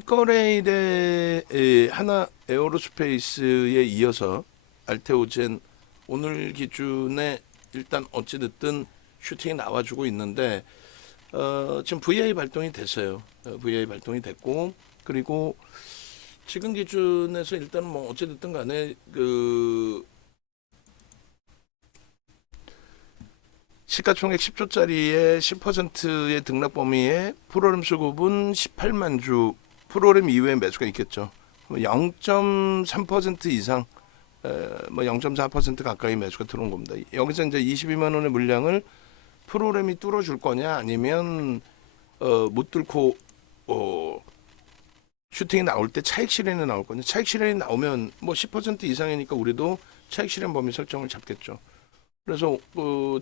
거래일에 하나 에어로스페이스에 이어서 알테오젠 오늘 기준에 일단 어찌됐든 슈팅이 나와주고 있는데 지금 VI 발동이 됐어요. VI 발동이 됐고 그리고 지금 기준에서 일단 뭐 어찌됐든 간에 그 시가총액 10조짜리의 10%의 등락 범위에 프로그램 수급은 18만 주, 프로그램 이외에 매수가 있겠죠. 0.3% 이상, 뭐 0.4% 가까이 매수가 들어온 겁니다. 여기서 이제 22만 원의 물량을 프로그램이 뚫어줄 거냐, 아니면 못 뚫고 슈팅이 나올 때 차익 실현이 나올 거냐. 차익 실현이 나오면 뭐 10% 이상이니까 우리도 차익 실현 범위 설정을 잡겠죠. 그래서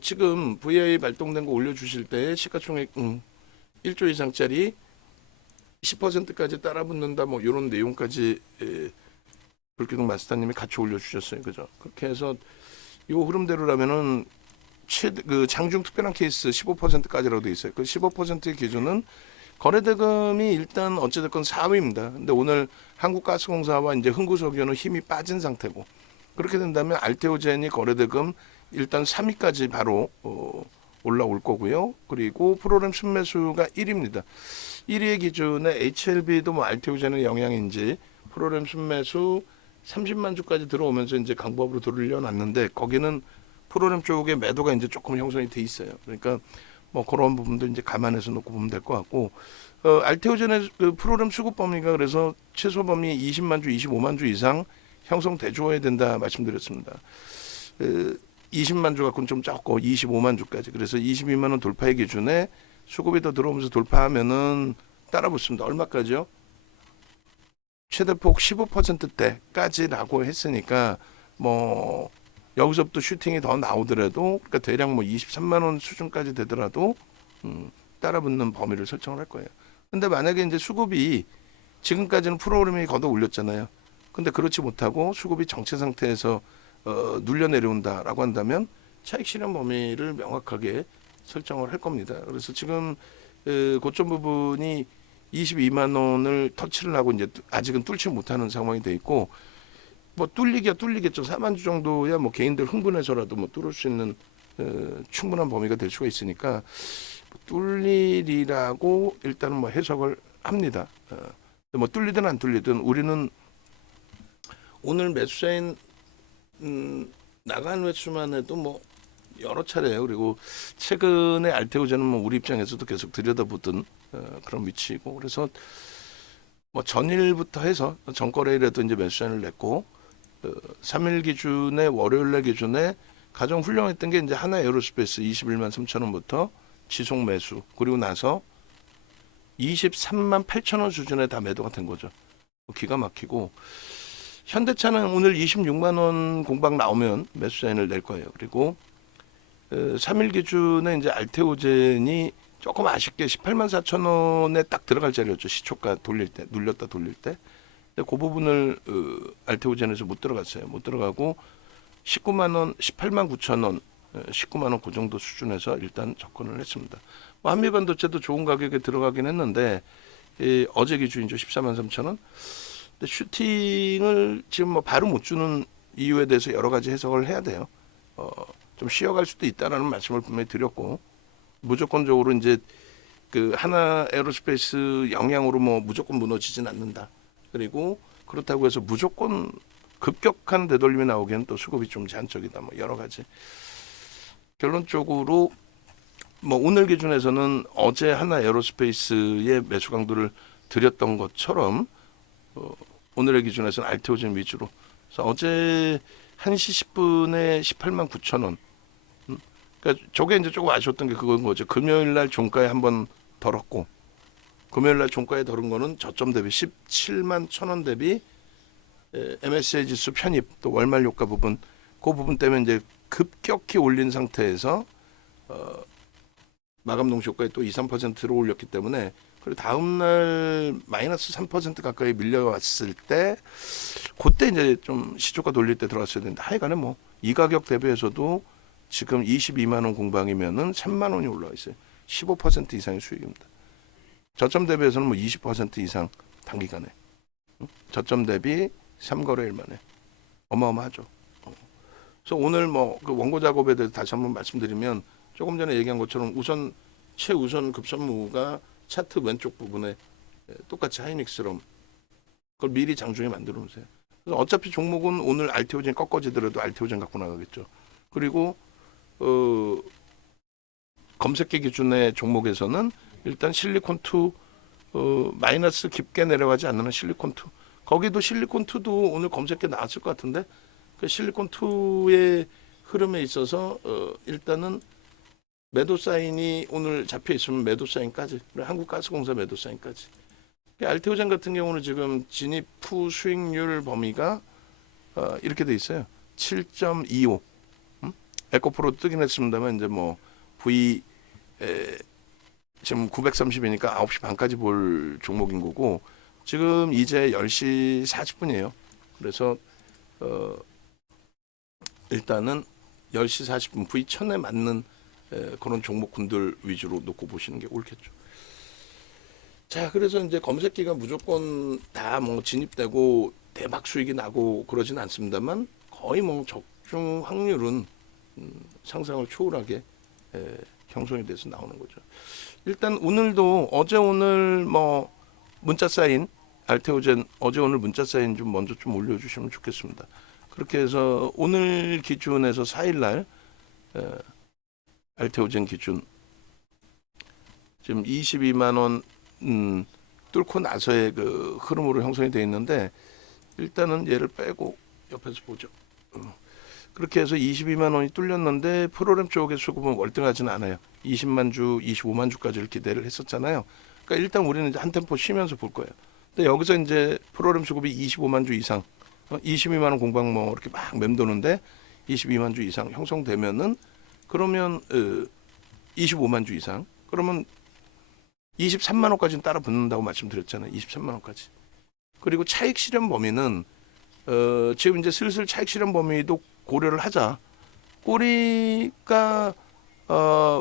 지금 VI 발동된 거 올려주실 때 시가총액 1조 이상짜리 10%까지 따라붙는다 뭐 이런 내용까지 불기둥 마스터님이 같이 올려주셨어요. 그죠? 그렇게 해서 이 흐름대로라면은 그 장중 특별한 케이스 15%까지라고 돼 있어요. 그 15%의 기준은 거래대금이 일단 어찌됐건 4위입니다. 근데 오늘 한국가스공사와 이제 흥구석유는 힘이 빠진 상태고 그렇게 된다면 알테오젠이 거래대금 일단 3위까지 바로 올라올 거고요. 그리고 프로그램 순매수가 1위입니다. 1위의 기준에 HLB도 뭐 알테오젠의 영향인지 프로그램 순매수 30만 주까지 들어오면서 이제 강보합으로 돌려놨는데 거기는 프로그램 쪽에 매도가 이제 조금 형성이 돼 있어요. 그러니까 뭐 그런 부분들 이제 감안해서 놓고 보면 될 것 같고 알테오젠의 그 프로그램 수급 범위가 그래서 최소 범위 20만 주, 25만 주 이상 형성돼 줘야 된다 말씀드렸습니다. 20만 주 갖고는 좀 적고 25만 주까지. 그래서 22만 원 돌파의 기준에 수급이 더 들어오면서 돌파하면은 따라붙습니다. 얼마까지요? 최대폭 15%대까지라고 했으니까 뭐 여기서부터 슈팅이 더 나오더라도 그러니까 대략 뭐 23만 원 수준까지 되더라도 따라붙는 범위를 설정을 할 거예요. 근데 만약에 이제 수급이 지금까지는 프로그램이 걷어 올렸잖아요. 근데 그렇지 못하고 수급이 정체 상태에서 눌려 내려온다라고 한다면 차익 실현 범위를 명확하게 설정을 할 겁니다. 그래서 지금 고점 부분이 22만 원을 터치를 하고 이제 아직은 뚫지 못하는 상황이 돼 있고 뭐 뚫리겠죠. 4만 주 정도야 뭐 개인들 흥분해서라도 뭐 뚫을 수 있는 충분한 범위가 될 수가 있으니까 뚫리리라고 일단은 뭐 해석을 합니다. 뭐 뚫리든 안 뚫리든 우리는 오늘 매수자인 나간 매수만 해도 뭐 여러 차례예요. 그리고 최근에 알테오젠은 뭐 우리 입장에서도 계속 들여다보던 그런 위치이고 그래서 뭐 전일부터 해서 전거래일에도 이제 매수자를 냈고 3일 기준에 월요일날 기준에 가장 훌륭했던 게 이제 하나 에어로스페이스 21만 3천 원부터 지속 매수 그리고 나서 23만 8천 원 수준에 다 매도가 된 거죠. 기가 막히고 현대차는 오늘 26만 원 공방 나오면 매수 사인을 낼 거예요. 그리고 3일 기준에 이제 알테오젠이 조금 아쉽게 18만 4천 원에 딱 들어갈 자리였죠. 시초가 돌릴 때, 눌렸다 돌릴 때. 근데 그 부분을 알테오젠에서 못 들어갔어요. 못 들어가고 19만 원, 18만 9천 원, 19만 원 그 정도 수준에서 일단 접근을 했습니다. 뭐 한미반도체도 좋은 가격에 들어가긴 했는데 어제 기준이죠. 14만 3천 원. 근데 슈팅을 지금 뭐 바로 못 주는 이유에 대해서 여러 가지 해석을 해야 돼요. 좀 쉬어갈 수도 있다라는 말씀을 분명히 드렸고 무조건적으로 이제 그 하나 에어로스페이스 영향으로 뭐 무조건 무너지진 않는다. 그리고 그렇다고 해서 무조건 급격한 되돌림이 나오기에는 또 수급이 좀 제한적이다. 뭐 여러 가지. 결론적으로 뭐 오늘 기준에서는 어제 하나 에어로스페이스의 매수 강도를 드렸던 것처럼 오늘의 기준에서는 알테오젠 위주로. 그래서 어제 1시 10분에 18만 9천 원. 그러니까 저게 이제 조금 아쉬웠던 게 그건 거죠. 금요일 날 종가에 한번 덜었고 금요일 날 종가에 덜은 거는 저점 대비 17만 1천 원 대비 MSCI 지수 편입 또 월말 효과 부분 그 부분 때문에 이제 급격히 올린 상태에서 마감 동시효과에 또 2, 3%로 올렸기 때문에 그리고 다음 날 마이너스 3% 가까이 밀려왔을 때 그때 이제 좀 시초가 돌릴 때 들어갔어야 되는데 하여간에 뭐 이 가격 대비해서도 지금 22만 원 공방이면은 3만 원이 올라와 있어요. 15% 이상의 수익입니다. 저점 대비해서는 뭐 20% 이상 단기간에. 저점 대비 3거래일 만에. 어마어마하죠. 그래서 오늘 뭐 그 원고 작업에 대해서 다시 한번 말씀드리면 조금 전에 얘기한 것처럼 우선 최우선 급선무가 차트 왼쪽 부분에 똑같이 하이닉스럼 그걸 미리 장중에 만들어 놓으세요. 그래서 어차피 종목은 오늘 알테오젠 꺾어지더라도 알테오젠 갖고 나가겠죠. 그리고 검색기 기준의 종목에서는 일단 실리콘2 마이너스 깊게 내려가지 않는 실리콘2 거기도 실리콘2도 오늘 검색기 나왔을 것 같은데 그 실리콘2의 흐름에 있어서 일단은 매도 사인이 오늘 잡혀 있으면 매도 사인까지 한국가스공사 매도 사인까지 알테오젠 같은 경우는 지금 진입 후 수익률 범위가 이렇게 돼 있어요. 7.25 에코프로 뜨긴 했습니다만 이제 뭐 V 지금 930이니까 9시 반까지 볼 종목인 거고 지금 이제 10시 40분이에요. 그래서 일단은 10시 40분 V1000에 맞는 그런 종목군들 위주로 놓고 보시는 게 옳겠죠. 자, 그래서 이제 검색기가 무조건 다 뭐 진입되고 대박 수익이 나고 그러진 않습니다만 거의 뭐 적중 확률은 상상을 초월하게 형성이 돼서 나오는 거죠. 일단 오늘도 어제 오늘 뭐 문자 사인 알테오젠 어제 오늘 문자 사인 좀 먼저 좀 올려주시면 좋겠습니다. 그렇게 해서 오늘 기준에서 4일날 알테오젠 기준 지금 22만 원 뚫고 나서의 그 흐름으로 형성이 되어 있는데 일단은 얘를 빼고 옆에서 보죠. 그렇게 해서 22만 원이 뚫렸는데 프로그램 쪽의 수급은 월등하지는 않아요. 20만 주, 25만 주까지를 기대를 했었잖아요. 그러니까 일단 우리는 이제 한 템포 쉬면서 볼 거예요. 근데 여기서 이제 프로그램 수급이 25만 주 이상, 22만 원 공방 뭐 이렇게 막 맴도는데 22만 주 이상 형성되면은 그러면 25만 주 이상 그러면 23만 원까지는 따라 붙는다고 말씀드렸잖아요. 23만 원까지. 그리고 차익 실현 범위는 지금 이제 슬슬 차익 실현 범위도 고려를 하자. 꼬리가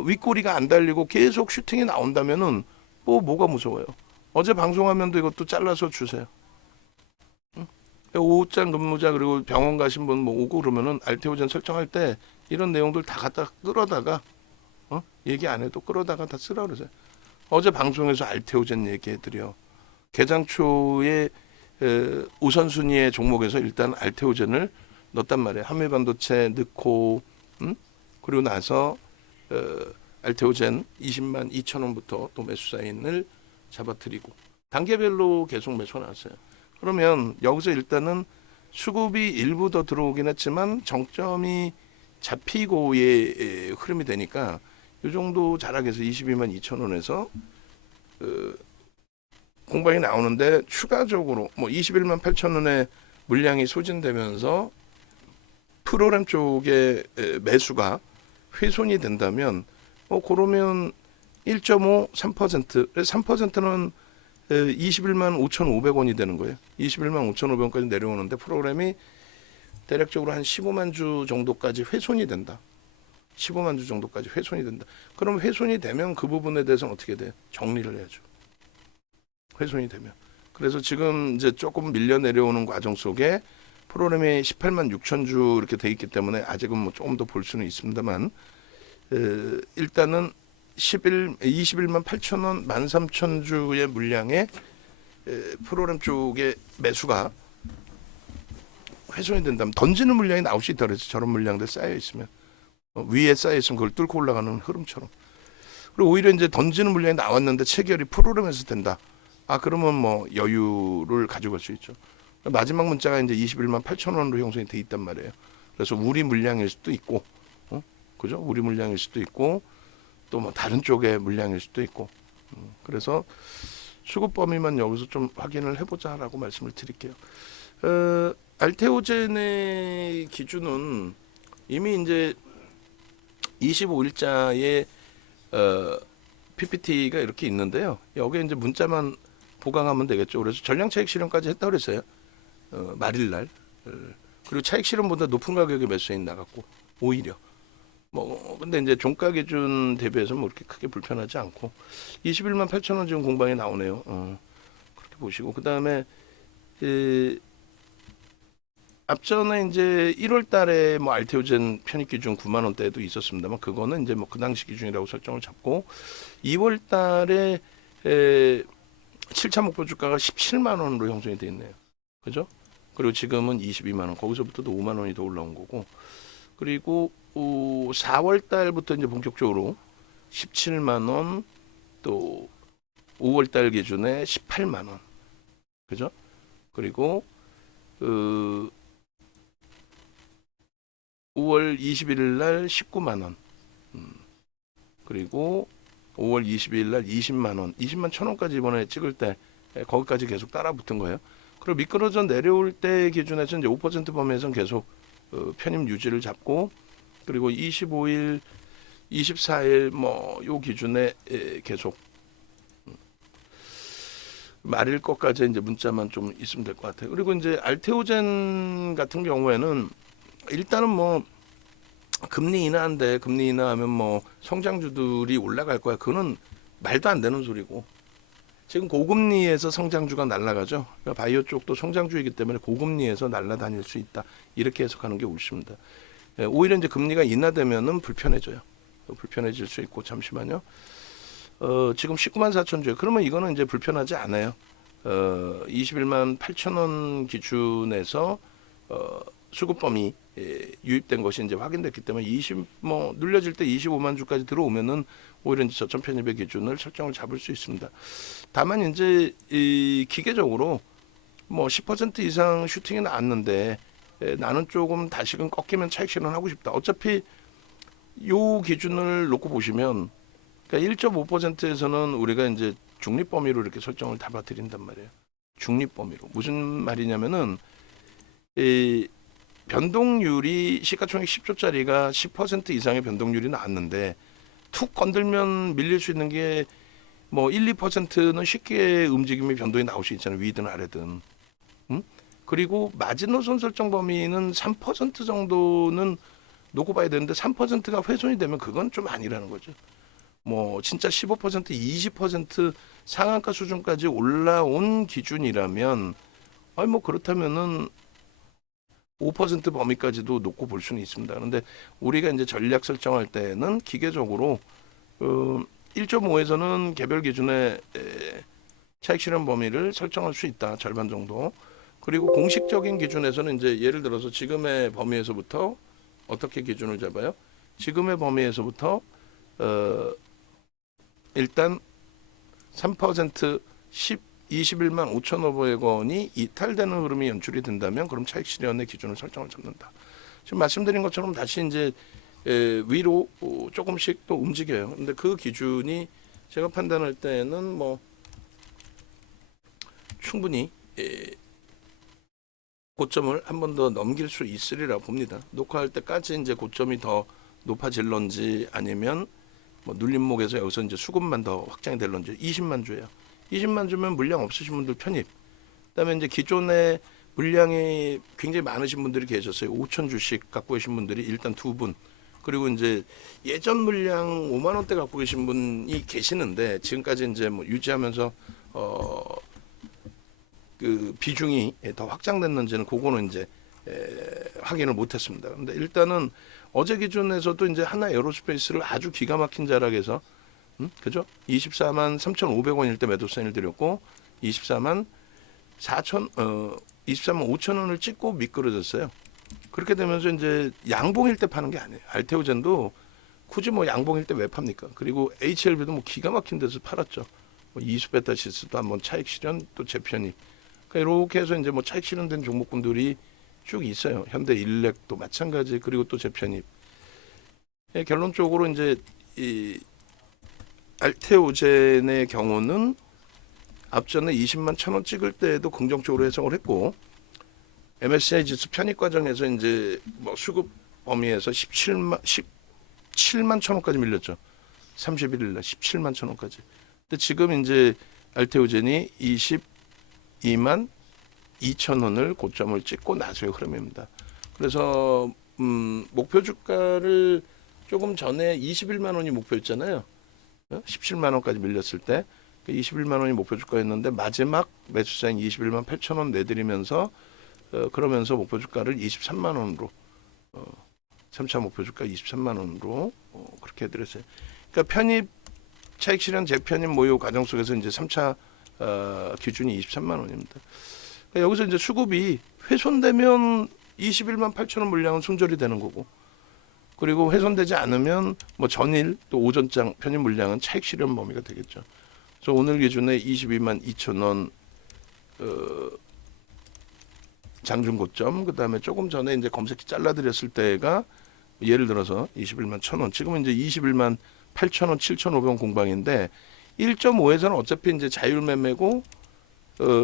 윗꼬리가 안 달리고 계속 슈팅이 나온다면은 뭐가 무서워요. 어제 방송화면도 이것도 잘라서 주세요. 응? 오후장 근무자 그리고 병원 가신 분 뭐 오고 그러면은 알테오젠 설정할 때 이런 내용들 다 갖다 끌어다가 얘기 안 해도 끌어다가 다 쓰라 그러세요. 어제 방송에서 알테오젠 얘기해드려. 개장 초에 우선순위의 종목에서 일단 알테오젠을 넣었단 말이에요. 한미반도체 넣고 그리고 나서 알테오젠 20만 2천 원부터 또 매수 사인을 잡아뜨리고 단계별로 계속 매수가 나왔어요. 그러면 여기서 일단은 수급이 일부 더 들어오긴 했지만 정점이 잡히고의 흐름이 되니까 이 정도 자락에서 22만 2천 원에서 공방이 나오는데 추가적으로 뭐 21만 8천 원의 물량이 소진되면서 프로그램 쪽에 매수가 훼손이 된다면 그러면 1.5, 3%, 3%는 21만 5,500원이 되는 거예요. 21만 5,500원까지 내려오는데 프로그램이 대략적으로 한 15만 주 정도까지 훼손이 된다. 15만 주 정도까지 훼손이 된다. 그럼 훼손이 되면 그 부분에 대해서는 어떻게 돼? 정리를 해야죠. 훼손이 되면. 그래서 지금 이제 조금 밀려 내려오는 과정 속에 프로그램이 18만 6천 주 이렇게 돼 있기 때문에 아직은 뭐 조금 더 볼 수는 있습니다만 일단은 21만 8천 원, 13,000 주의 물량의 프로그램 쪽의 매수가 훼손이 된다면 던지는 물량이 나올 수 있다 그래서 저런 물량들 쌓여 있으면 위에 쌓여 있으면 그걸 뚫고 올라가는 흐름처럼. 그리고 오히려 이제 던지는 물량이 나왔는데 체결이 프로그램에서 된다. 그러면 뭐 여유를 가져갈 수 있죠. 마지막 문자가 이제 21만 8천 원으로 형성이 돼 있단 말이에요. 그래서 우리 물량일 수도 있고, 그죠? 우리 물량일 수도 있고, 또 뭐 다른 쪽의 물량일 수도 있고. 그래서 수급 범위만 여기서 좀 확인을 해보자라고 말씀을 드릴게요. 알테오젠의 기준은 이미 이제 25일자에 PPT가 이렇게 있는데요. 여기에 이제 문자만 보강하면 되겠죠. 그래서 전량 차익 실현까지 했다 그랬어요. 말일날. 그리고 차익 실현보다 높은 가격에 매수인 나갔고 오히려. 근데 이제 종가 기준 대비해서 뭐 이렇게 크게 불편하지 않고 21만 8천 원 지금 공방에 나오네요. 그렇게 보시고 그다음에 앞전에 이제 1월 달에 뭐 알테오젠 편입 기준 9만 원대도 있었습니다만 그거는 이제 뭐 그 당시 기준이라고 설정을 잡고 2월 달에 7차 목표 주가가 17만 원으로 형성이 돼 있네요. 그죠? 그리고 지금은 22만 원. 거기서부터도 5만 원이 더 올라온 거고. 그리고 4월 달부터 이제 본격적으로 17만 원, 또 5월 달 기준에 18만 원. 그죠? 그리고 5월 21일 날 19만 원. 그리고 5월 22일 날 20만 원, 20만 천 원까지 이번에 찍을 때 거기까지 계속 따라 붙은 거예요. 그리고 미끄러져 내려올 때 기준에서 이제 5% 범위에서는 계속 편입 유지를 잡고 그리고 25일, 24일 뭐 요 기준에 계속 말일 것까지 이제 문자만 좀 있으면 될 것 같아요. 그리고 이제 알테오젠 같은 경우에는 일단은 뭐 금리 인하인데 금리 인하하면 뭐 성장주들이 올라갈 거야. 그거는 말도 안 되는 소리고. 지금 고금리에서 성장주가 날아가죠. 그러니까 바이오 쪽도 성장주이기 때문에 고금리에서 날아다닐 수 있다. 이렇게 해석하는 게 옳습니다. 오히려 이제 금리가 인하되면은 불편해져요. 불편해질 수 있고 잠시만요. 지금 19만 4천 주에 그러면 이거는 이제 불편하지 않아요. 21만 8천 원 기준에서 수급 범위 유입된 것이 이제 확인됐기 때문에 뭐 눌려질 때 25만 주까지 들어오면은 오히려 이제 저점 편입의 기준을 설정을 잡을 수 있습니다. 다만 이제 이 기계적으로 뭐 10% 이상 슈팅이 나왔는데 나는 조금 다시금 꺾이면 차익 실현하고 싶다. 어차피 요 기준을 놓고 보시면 그러니까 1.5%에서는 우리가 이제 중립 범위로 이렇게 설정을 잡아드린단 말이에요. 중립 범위로 무슨 말이냐면은 이 변동률이 시가총액 10조짜리가 10% 이상의 변동률이 나왔는데 툭 건들면 밀릴 수 있는 게 뭐 1, 2%는 쉽게 움직임의 변동이 나올 수 있잖아요. 위든 아래든. 그리고 마지노선 설정 범위는 3% 정도는 놓고 봐야 되는데 3%가 훼손이 되면 그건 좀 아니라는 거죠. 뭐 진짜 15%, 20% 상한가 수준까지 올라온 기준이라면 아니 뭐 그렇다면은 5% 범위까지도 놓고 볼 수는 있습니다. 그런데 우리가 이제 전략 설정할 때는 기계적으로 1.5에서는 개별 기준의 차익 실현 범위를 설정할 수 있다. 절반 정도. 그리고 공식적인 기준에서는 이제 예를 들어서 지금의 범위에서부터 어떻게 기준을 잡아요? 지금의 범위에서부터 일단 3% 21만 5,500억 원이 이탈되는 흐름이 연출이 된다면 그럼 차익 실현의 기준을 설정을 잡는다. 지금 말씀드린 것처럼 다시 이제 위로 조금씩 또 움직여요. 근데 그 기준이 제가 판단할 때는 뭐 충분히 고점을 한 번 더 넘길 수 있으리라 봅니다. 녹화할 때까지 이제 고점이 더 높아질런지 아니면 뭐 눌림목에서 여기서 이제 수급만 더 확장이 될런지 20만 주예요. 20만 주면 물량 없으신 분들 편입. 그다음에 이제 기존에 물량이 굉장히 많으신 분들이 계셨어요. 5천 주씩 갖고 계신 분들이 일단 두 분. 그리고 이제 예전 물량 5만 원대 갖고 계신 분이 계시는데 지금까지 이제 뭐 유지하면서 그 비중이 더 확장됐는지는 그거는 이제 확인을 못했습니다. 근데 일단은 어제 기준에서도 이제 하나 에어로스페이스를 아주 기가 막힌 자락에서 그죠? 24만 3,500원일 때 매도 사인을 드렸고 24만 5천 원을 찍고 미끄러졌어요. 그렇게 되면서 이제 양봉일 때 파는 게 아니에요. 알테오젠도 굳이 뭐 양봉일 때 왜 팝니까? 그리고 HLB도 뭐 기가 막힌 데서 팔았죠. 뭐 이수베타시스도 한번 차익 실현 또 재편이. 그러니까 이렇게 해서 이제 뭐 차익 실현된 종목군들이 쭉 있어요. 현대일렉도 마찬가지. 그리고 또 재편입. 결론적으로 이제 이 알테오젠의 경우는 앞전에 20만 천 원 찍을 때에도 긍정적으로 해석을 했고 MSCI 지수 편입 과정에서 이제 뭐 수급 범위에서 17만 천 원까지 밀렸죠. 31일 날 17만 천 원까지. 근데 지금 이제 알테오젠이 22만 2천 원을 고점을 찍고 나서의 흐름입니다. 그래서 목표 주가를 조금 전에 21만 원이 목표였잖아요. 17만 원까지 밀렸을 때 21만 원이 목표 주가였는데 마지막 매수사인 21만 8천 원 내드리면서 그러면서 목표 주가를 23만 원으로 3차 목표 주가 23만 원으로 그렇게 해드렸어요. 그러니까 편입 차익 실현 재편입 모의 과정 속에서 이제 3차 기준이 23만 원입니다. 그러니까 여기서 이제 수급이 훼손되면 21만 8천 원 물량은 손절이 되는 거고, 그리고 훼손되지 않으면 뭐 전일 또 오전장 편입 물량은 차익 실현 범위가 되겠죠. 그래서 오늘 기준에 22만 2천 원 장중 고점, 그 다음에 조금 전에 이제 검색기 잘라드렸을 때가 예를 들어서 21만 1천 원, 지금은 이제 21만 8천 원, 7,500원 공방인데 1.5에서는 어차피 이제 자율 매매고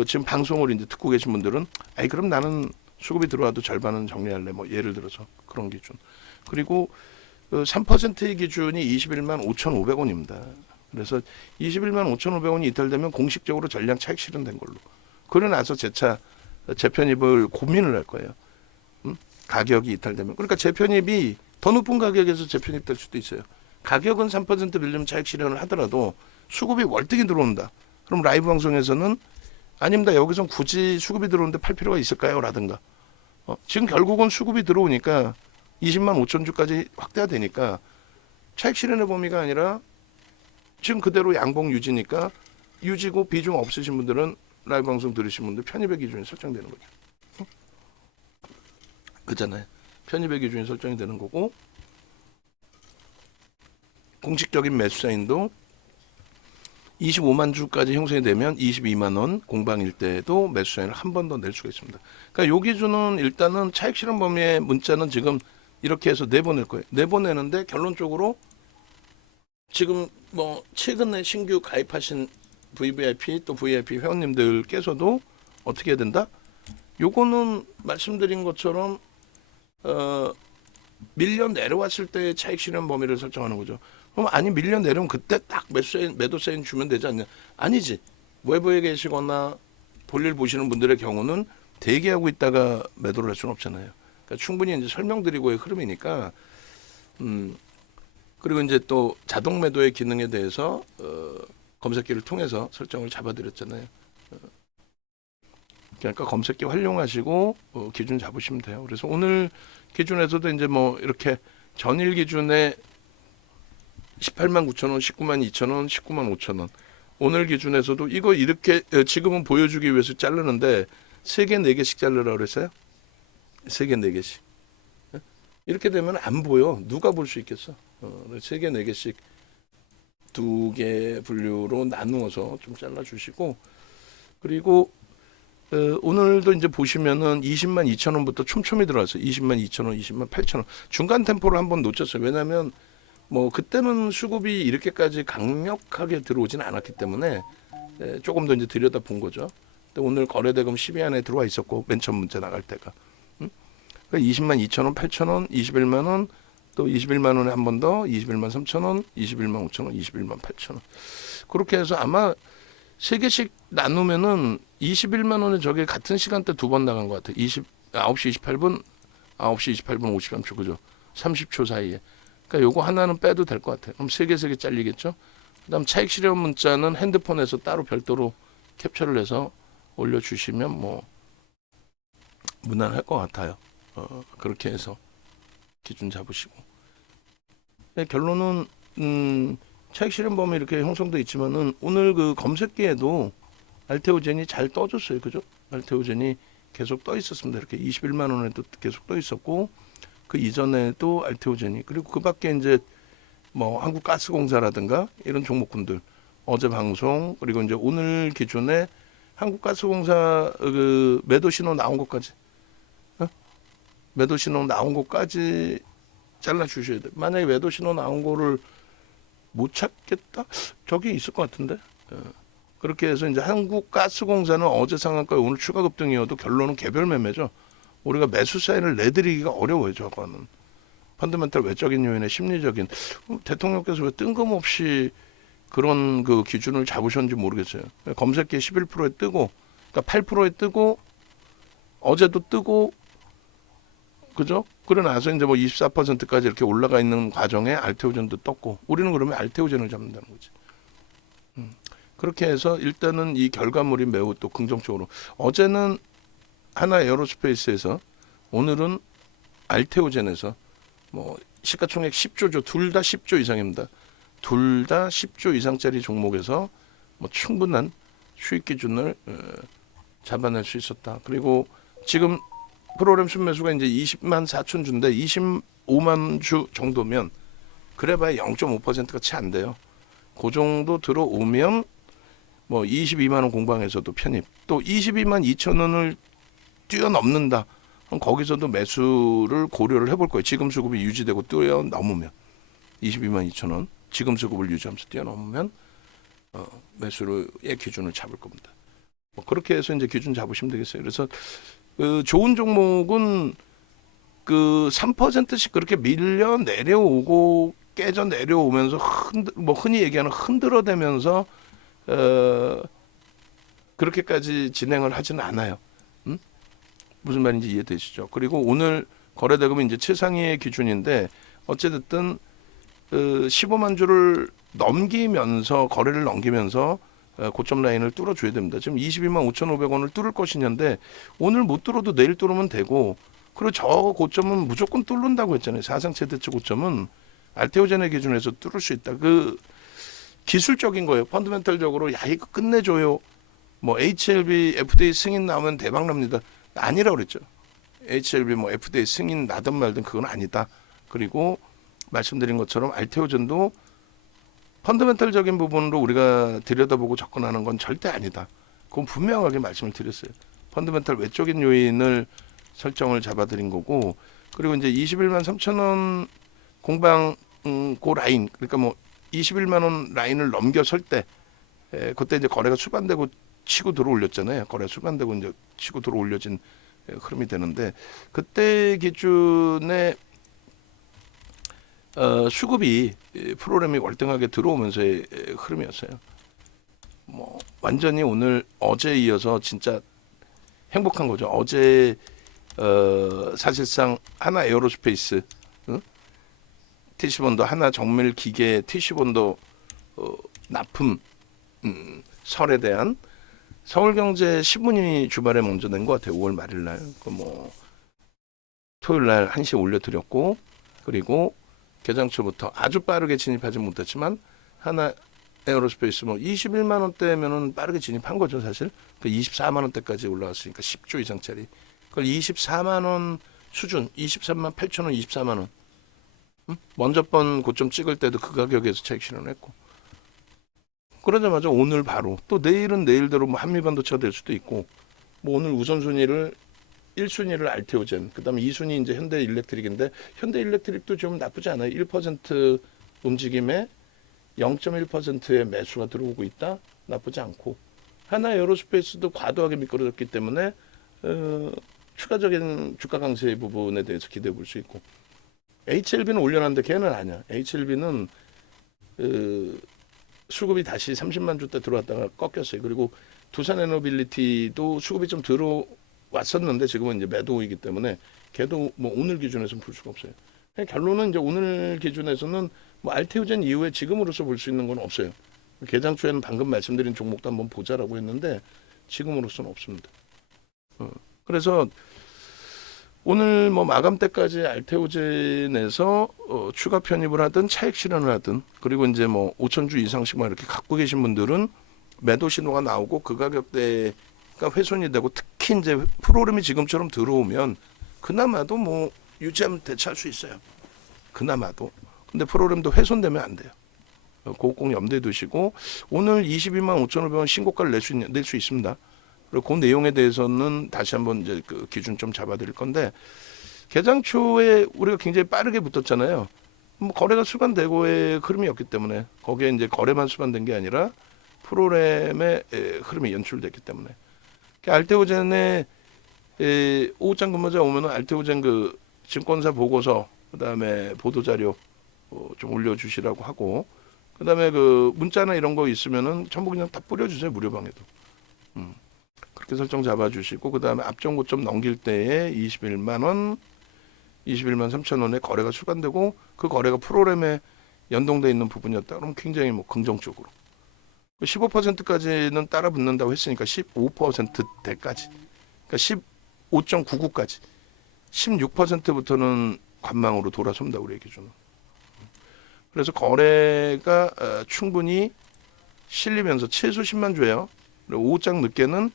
지금 방송을 이제 듣고 계신 분들은 아이 그럼 나는 수급이 들어와도 절반은 정리할래, 뭐 예를 들어서 그런 기준. 그리고 3%의 기준이 21만 5,500원입니다. 그래서 21만 5,500원이 이탈되면 공식적으로 전량 차익 실현된 걸로. 그러고 나서 재차 재편입을 고민을 할 거예요. 가격이 이탈되면. 그러니까 재편입이 더 높은 가격에서 재편입 될 수도 있어요. 가격은 3% 밀리면 차익 실현을 하더라도 수급이 월등히 들어온다. 그럼 라이브 방송에서는 아닙니다. 여기선 굳이 수급이 들어오는데 팔 필요가 있을까요? 라든가. 지금 결국은 수급이 들어오니까 20만 5천 주까지 확대가 되니까 차익 실현의 범위가 아니라 지금 그대로 양봉 유지니까 유지고 비중 없으신 분들은 라이브 방송 들으신 분들 편입의 기준이 설정되는 거죠. 그렇잖아요. 편입의 기준이 설정이 되는 거고, 공식적인 매수사인도 25만 주까지 형성이 되면 22만 원 공방일 때도 매수사인을 한 번 더 낼 수가 있습니다. 그러니까 요 기준은 일단은 차익 실현 범위의 문자는 지금 이렇게 해서 내보낼 거예요. 내보내는데 결론적으로 지금 뭐 최근에 신규 가입하신 VVIP 또 VIP 회원님들께서도 어떻게 해야 된다? 요거는 말씀드린 것처럼 밀려 내려왔을 때 차익 실현 범위를 설정하는 거죠. 그럼 아니 밀려 내려면 그때 딱 매도 사인 주면 되지 않냐? 아니지. 외부에 계시거나 볼일 보시는 분들의 경우는 대기하고 있다가 매도를 할 수는 없잖아요. 그러니까 충분히 이제 설명드리고의 흐름이니까. 그리고 이제 또 자동 매도의 기능에 대해서 검색기를 통해서 설정을 잡아드렸잖아요. 그러니까 검색기 활용하시고 기준 잡으시면 돼요. 그래서 오늘 기준에서도 이제 뭐 이렇게 전일 기준에 18만 9천 원, 19만 2천 원, 19만 5천 원. 오늘 기준에서도 이거 이렇게 지금은 보여주기 위해서 자르는데 3개, 4개씩 자르라고 그랬어요. 3개, 4개씩. 이렇게 되면 안 보여. 누가 볼 수 있겠어. 3개, 4개씩 2개 분류로 나누어서 좀 잘라주시고, 그리고 오늘도 이제 보시면은 20만 2천 원부터 촘촘히 들어왔어요. 20만 2천 원, 20만 8천 원. 중간 템포를 한번 놓쳤어요. 왜냐하면 뭐 그때는 수급이 이렇게까지 강력하게 들어오진 않았기 때문에 조금 더 이제 들여다 본 거죠. 근데 오늘 거래대금 10위 안에 들어와 있었고 맨 처음 문자 나갈 때가. 그러니까 20만 2천 원, 8천 원, 21만 원, 또 21만 원에 한 번 더 21만 3천 원, 21만 5천 원, 21만 8천 원. 그렇게 해서 아마 3개씩 나누면은 21만 원에 저게 같은 시간대 2번 나간 것 같아요. 9시 28분, 9시 28분 53초, 그죠? 30초 사이에. 그러니까 요거 하나는 빼도 될 것 같아요. 그럼 3개 잘리겠죠? 그 다음 차익 실현 문자는 핸드폰에서 따로 별도로 캡처를 해서 올려주시면 뭐 무난할 것 같아요. 그렇게 해서 기준 잡으시고. 결론은 차익 실현 범위 이렇게 형성돼 있지만은 오늘 그 검색기에도 알테오젠이 잘 떠줬어요. 그죠? 알테오젠이 계속 떠 있었습니다. 이렇게 21만 원에도 계속 떠 있었고, 그 이전에도 알테오젠이, 그리고 그 밖에 이제 뭐 한국가스공사라든가 이런 종목군들 어제 방송, 그리고 이제 오늘 기준에 한국가스공사 그 매도 신호 나온 것까지, 매도 신호 나온 것까지 잘라 주셔야 돼요. 만약에 매도 신호 나온 거를 못 찾겠다? 저기 있을 것 같은데. 그렇게 해서 이제 한국가스공사는 어제 상한가 오늘 추가 급등이어도 결론은 개별 매매죠. 우리가 매수 사인을 내드리기가 어려워요. 저거는 펀더멘탈 외적인 요인의 심리적인, 대통령께서 왜 뜬금없이 그런 그 기준을 잡으셨는지 모르겠어요. 검색기에 11%에 뜨고, 그러니까 8%에 뜨고, 어제도 뜨고, 그죠? 그러고 나서 이제 뭐 24%까지 이렇게 올라가 있는 과정에 알테오젠도 떴고, 우리는 그러면 알테오젠을 잡는다는 거지. 그렇게 해서 일단은 이 결과물이 매우 또 긍정적으로 어제는 하나 에어로스페이스에서 오늘은 알테오젠에서 뭐 시가총액 10조죠. 둘 다 10조 이상입니다. 둘 다 10조 이상짜리 종목에서 뭐 충분한 수익 기준을 잡아낼 수 있었다. 그리고 지금 프로그램 순매수가 이제 20만 4천 주인데 25만 주 정도면 그래봐야 0.5%가 채 안 돼요. 그 정도 들어오면 뭐 22만 원 공방에서도 편입, 또 22만 2천 원을 뛰어넘는다. 그럼 거기서도 매수를 고려를 해볼 거예요. 지금 수급이 유지되고 뛰어넘으면 22만 2천 원 지금 수급을 유지하면서 뛰어넘으면 매수의 기준을 잡을 겁니다. 뭐 그렇게 해서 이제 기준 잡으시면 되겠어요. 그래서 그 좋은 종목은 그 3%씩 그렇게 밀려 내려오고 깨져 내려오면서 뭐 흔히 얘기하는 흔들어대면서 그렇게까지 진행을 하지는 않아요. 무슨 말인지 이해되시죠? 그리고 오늘 거래대금이 이제 최상위의 기준인데 어찌됐든 15만 주를 넘기면서 거래를 넘기면서 고점 라인을 뚫어줘야 됩니다. 지금 22만 5,500원을 뚫을 것이냐인데 오늘 못 뚫어도 내일 뚫으면 되고, 그리고 저 고점은 무조건 뚫는다고 했잖아요. 사상 최대치 고점은 알테오젠의 기준에서 뚫을 수 있다. 그 기술적인 거예요. 펀더멘털적으로 야 이거 끝내줘요. 뭐 HLB FDA 승인 나오면 대박 납니다. 아니라고 그랬죠. HLB 뭐 FDA 승인 나든 말든 그건 아니다. 그리고 말씀드린 것처럼 알테오젠도 펀더멘털적인 부분으로 우리가 들여다보고 접근하는 건 절대 아니다. 그건 분명하게 말씀을 드렸어요. 펀더멘털 외적인 요인을 설정을 잡아드린 거고, 그리고 이제 21만 3천 원 공방 고 라인, 그러니까 뭐 21만 원 라인을 넘겨설 때 그때 이제 거래가 수반되고 치고 들어올렸잖아요. 거래 수반되고 이제 치고 들어올려진 흐름이 되는데, 그때 기준에 수급이 프로그램이 월등하게 들어오면서의 흐름이었어요. 뭐 완전히 오늘 어제에 이어서 진짜 행복한 거죠. 어제 사실상 하나 에어로스페이스, 티시본도 하나 정밀 기계 티시본도 납품 설에 대한 서울경제 신문이 주말에 먼저 낸 것 같아요. 5월 말일 날. 그 뭐 토요일 날 1시에 올려드렸고, 그리고 개장초부터 아주 빠르게 진입하지 못했지만 하나 에어로스페이스 뭐 21만 원대면은 빠르게 진입한 거죠, 사실. 그 24만 원대까지 올라왔으니까 10조 이상짜리. 그걸 24만 원 수준, 23만 8천 원, 24만 원. 먼저 번 고점 찍을 때도 그 가격에서 차익 실현했고. 그러자마자 오늘 바로 또 내일은 내일대로 뭐 한미반도체가 될 수도 있고, 뭐 오늘 우선순위를 1순위를 알테오젠, 그다음에 2순위 이제 현대일렉트릭인데 현대일렉트릭도 좀 나쁘지 않아요. 1% 움직임에 0.1%의 매수가 들어오고 있다. 나쁘지 않고, 하나 에어로스페이스도 과도하게 미끄러졌기 때문에 추가적인 주가 강세 부분에 대해서 기대해 볼 수 있고, HLB는 올려놨는데 걔는 아니야. HLB는 수급이 다시 30만 주대 들어왔다가 꺾였어요. 그리고 두산에너빌리티도 수급이 좀 들어왔었는데 지금은 이제 매도이기 때문에 걔도 뭐 오늘 기준에서는 볼 수가 없어요. 결론은 이제 오늘 기준에서는 뭐 알테오젠 이후에 지금으로서 볼 수 있는 건 없어요. 개장 초에는 방금 말씀드린 종목도 한번 보자라고 했는데 지금으로서는 없습니다. 그래서 오늘 뭐 마감 때까지 알테오젠에서 추가 편입을 하든 차익 실현을 하든, 그리고 이제 뭐 5,000주 이상씩만 이렇게 갖고 계신 분들은 매도 신호가 나오고 그 가격대가 훼손이 되고, 특히 이제 프로그램이 지금처럼 들어오면 그나마도 뭐 유지하면 대체할 수 있어요. 그나마도. 근데 프로그램도 훼손되면 안 돼요. 그거 꼭 염두에 두시고, 오늘 22만 5,500원 신고가를 낼 수 있습니다. 그리고 그 내용에 대해서는 다시 한번 이제 그 기준 좀 잡아드릴 건데, 개장 초에 우리가 굉장히 빠르게 붙었잖아요. 뭐 거래가 수반되고의 흐름이었기 때문에, 거기에 이제 거래만 수반된 게 아니라 프로그램의 흐름이 연출됐기 때문에, 알테오젠의 오후장 근무자 오면은 알테오젠 그 증권사 보고서, 그다음에 보도 자료 좀 올려주시라고 하고, 그다음에 그 문자나 이런 거 있으면은 전부 그냥 다 뿌려주세요. 무료방에도. 그렇게 설정 잡아주시고, 그다음에 앞전 고점 넘길 때에 21만 원, 21만 3천 원에 거래가 수반되고 그 거래가 프로그램에 연동돼 있는 부분이었다 그러면 굉장히 뭐 긍정적으로 15%까지는 따라 붙는다고 했으니까 15%대까지. 그러니까 15.99까지. 16%부터는 관망으로 돌아선다 우리의 기준은. 그래서 거래가 충분히 실리면서 최소 10만 주예요. 그리고 5장 늦게는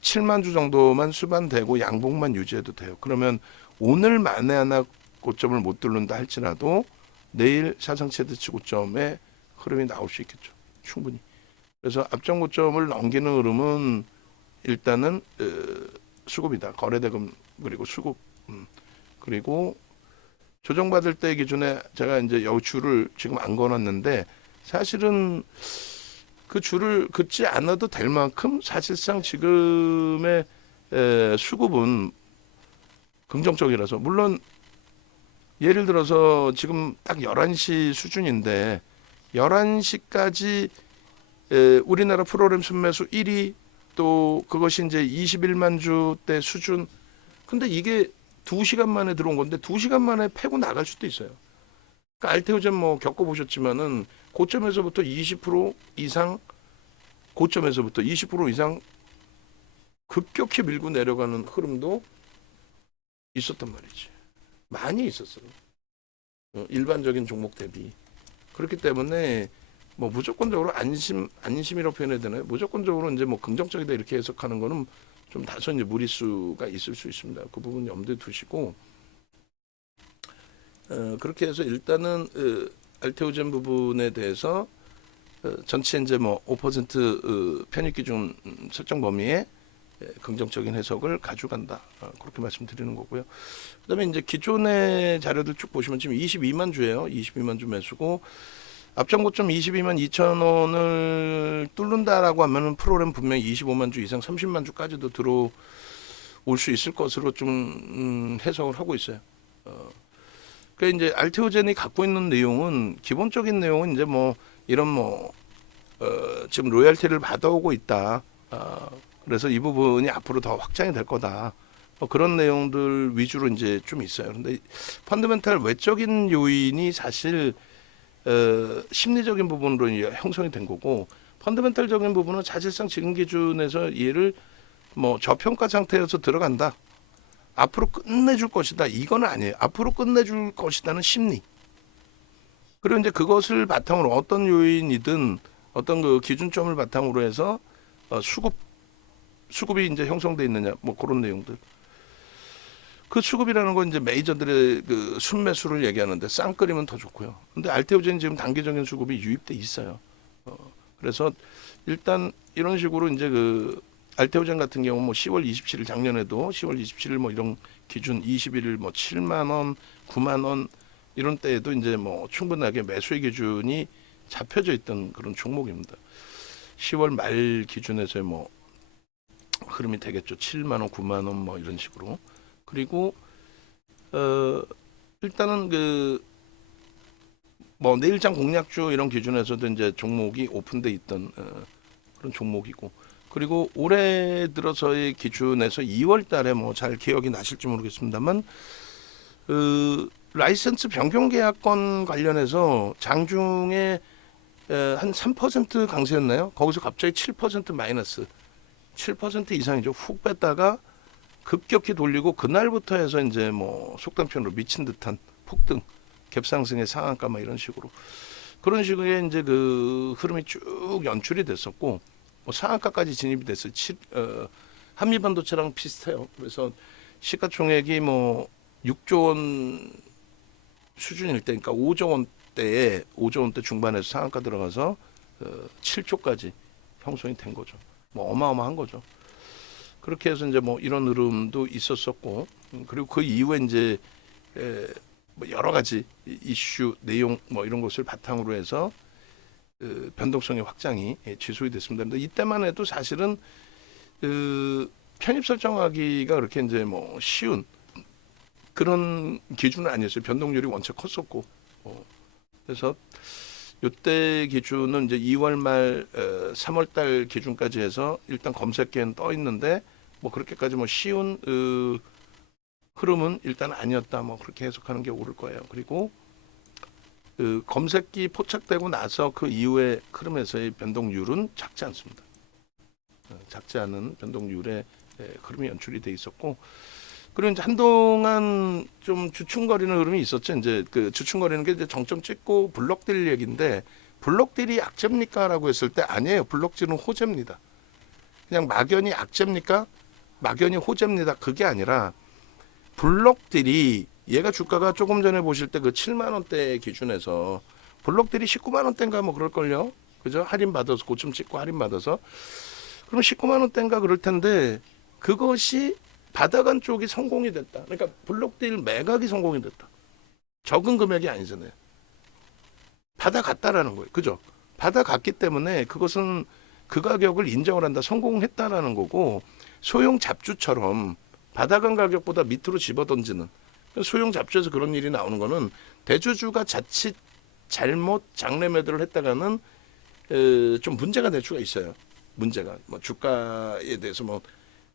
7만 주 정도만 수반되고 양봉만 유지해도 돼요. 그러면 오늘 만에 하나 고점을 못 뚫는다 할지라도 내일 사상 최대치 고점에 흐름이 나올 수 있겠죠. 충분히. 그래서 앞전 고점을 넘기는 흐름은 일단은 수급이다. 거래대금 그리고 수급. 그리고 조정받을 때 기준에 제가 이제 여 줄을 지금 안 걸었는데 사실은 그 줄을 긋지 않아도 될 만큼 사실상 지금의 수급은 긍정적이라서 물론 예를 들어서 지금 딱 11시 수준인데 11시까지 우리나라 프로그램 순매수 1위 또 그것이 이제 21만 주대 수준. 근데 이게 2시간 만에 들어온 건데 2시간 만에 패고 나갈 수도 있어요. 그러니까 알테오젠 뭐 겪어보셨지만은 고점에서부터 20% 이상 고점에서부터 20% 이상 급격히 밀고 내려가는 흐름도 있었단 말이지. 많이 있었어요. 일반적인 종목 대비. 그렇기 때문에 뭐 무조건적으로 안심이라고 표현해야 되나요? 무조건적으로 이제 뭐 긍정적이다 이렇게 해석하는 거는 좀 다소 이제 무리수가 있을 수 있습니다. 그 부분 염두에 두시고 그렇게 해서 일단은 알테오젠 부분에 대해서 전체 이제 뭐 5% 편입 기준 설정 범위에 긍정적인 해석을 가져간다. 그렇게 말씀드리는 거고요. 그다음에 이제 기존의 자료들 쭉 보시면 지금 22만 주예요. 22만 주 매수고 앞전 고점 22만 2천 원을 뚫는다라고 하면은 프로그램 분명히 25만 주 이상 30만 주까지도 들어올 수 있을 것으로 좀 해석을 하고 있어요. 그 이제 알테오젠이 갖고 있는 내용은 기본적인 내용은 이제 뭐 이런 뭐 지금 로열티를 받아오고 있다. 그래서 이 부분이 앞으로 더 확장이 될 거다. 그런 내용들 위주로 이제 좀 있어요. 근데 펀더멘탈 외적인 요인이 사실 심리적인 부분으로 형성이 된 거고 펀더멘탈적인 부분은 사실상 지금 기준에서 얘를 뭐 저평가 상태에서 들어간다. 앞으로 끝내줄 것이다. 이건 아니에요. 앞으로 끝내줄 것이다는 심리. 그리고 이제 그것을 바탕으로 어떤 요인이든 어떤 그 기준점을 바탕으로 해서 수급이 이제 형성돼 있느냐 뭐 그런 내용들. 그 수급이라는 건 이제 메이저들의 그 순매수를 얘기하는데 쌍끌이면 더 좋고요. 근데 알테오젠 지금 단기적인 수급이 유입돼 있어요. 그래서 일단 이런 식으로 이제 그 알테오젠 같은 경우 뭐 10월 27일 작년에도 10월 27일 뭐 이런 기준 21일 뭐 7만 원, 9만 원 이런 때에도 이제 뭐 충분하게 매수의 기준이 잡혀져 있던 그런 종목입니다. 10월 말 기준에서의 뭐 흐름이 되겠죠. 7만 원, 9만 원 뭐 이런 식으로. 그리고 일단은 그 뭐 내일장 공략주 이런 기준에서도 이제 종목이 오픈돼 있던 그런 종목이고 그리고 올해 들어서의 기준에서 2월 달에 뭐 잘 기억이 나실지 모르겠습니다만 라이센스 변경 계약권 관련해서 장중에 한 3% 강세였나요? 거기서 갑자기 7% 마이너스 7% 이상이죠. 훅 뺐다가 급격히 돌리고 그날부터 해서 이제 뭐 속단 표현으로 미친 듯한 폭등, 갭상승의 상한가 뭐 이런 식으로 그런 식의 이제 그 흐름이 쭉 연출이 됐었고 뭐 상한가까지 진입이 됐어요. 한미반도체랑 비슷해요. 그래서 시가총액이 뭐 6조 원 수준일 때, 그러니까 5조 원대 중반에서 상한가 들어가서 7조까지 형성이 된 거죠. 뭐 어마어마한 거죠. 그렇게 해서 이제 뭐 이런 흐름도 있었었고 그리고 그 이후에 이제 뭐 여러 가지 이슈 내용 뭐 이런 것을 바탕으로 해서 변동성의 확장이 지속이 됐습니다. 근데 이때만 해도 사실은 편입 설정하기가 그렇게 이제 뭐 쉬운 그런 기준은 아니었어요. 변동률이 원체 컸었고 그래서 이때 기준은 이제 2월 말 3월 달 기준까지 해서 일단 검색기에는 떠 있는데 뭐 그렇게까지 뭐 쉬운 흐름은 일단 아니었다. 뭐 그렇게 해석하는 게 옳을 거예요. 그리고 그 검색기 포착되고 나서 그 이후에 흐름에서의 변동률은 작지 않습니다. 작지 않은 변동률의 흐름이 연출이 돼 있었고, 그리고 이제 한동안 좀 주춤거리는 흐름이 있었죠. 이제 그 주춤거리는 게 이제 정점 찍고 블록딜 얘기인데, 블록딜이 악재입니까라고 했을 때 아니에요. 블록딜은 호재입니다. 그냥 막연히 악재입니까? 막연히 호재입니다. 그게 아니라 블록딜이 얘가 주가가 조금 전에 보실 때 그 7만 원대 기준에서 블록딜이 19만 원대인가 뭐 그럴걸요. 그죠? 할인 받아서 고점 찍고 할인 받아서 그럼 19만 원대인가 그럴 텐데 그것이 받아간 쪽이 성공이 됐다. 그러니까 블록딜 매각이 성공이 됐다. 적은 금액이 아니잖아요. 받아갔다라는 거예요. 그죠? 받아갔기 때문에 그것은 그 가격을 인정을 한다. 성공했다라는 거고, 소형 잡주처럼 받아간 가격보다 밑으로 집어던지는, 소형 잡주에서 그런 일이 나오는 거는 대주주가 자칫 잘못 장래 매도를 했다가는 좀 문제가 될 수가 있어요. 문제가 뭐 주가에 대해서 뭐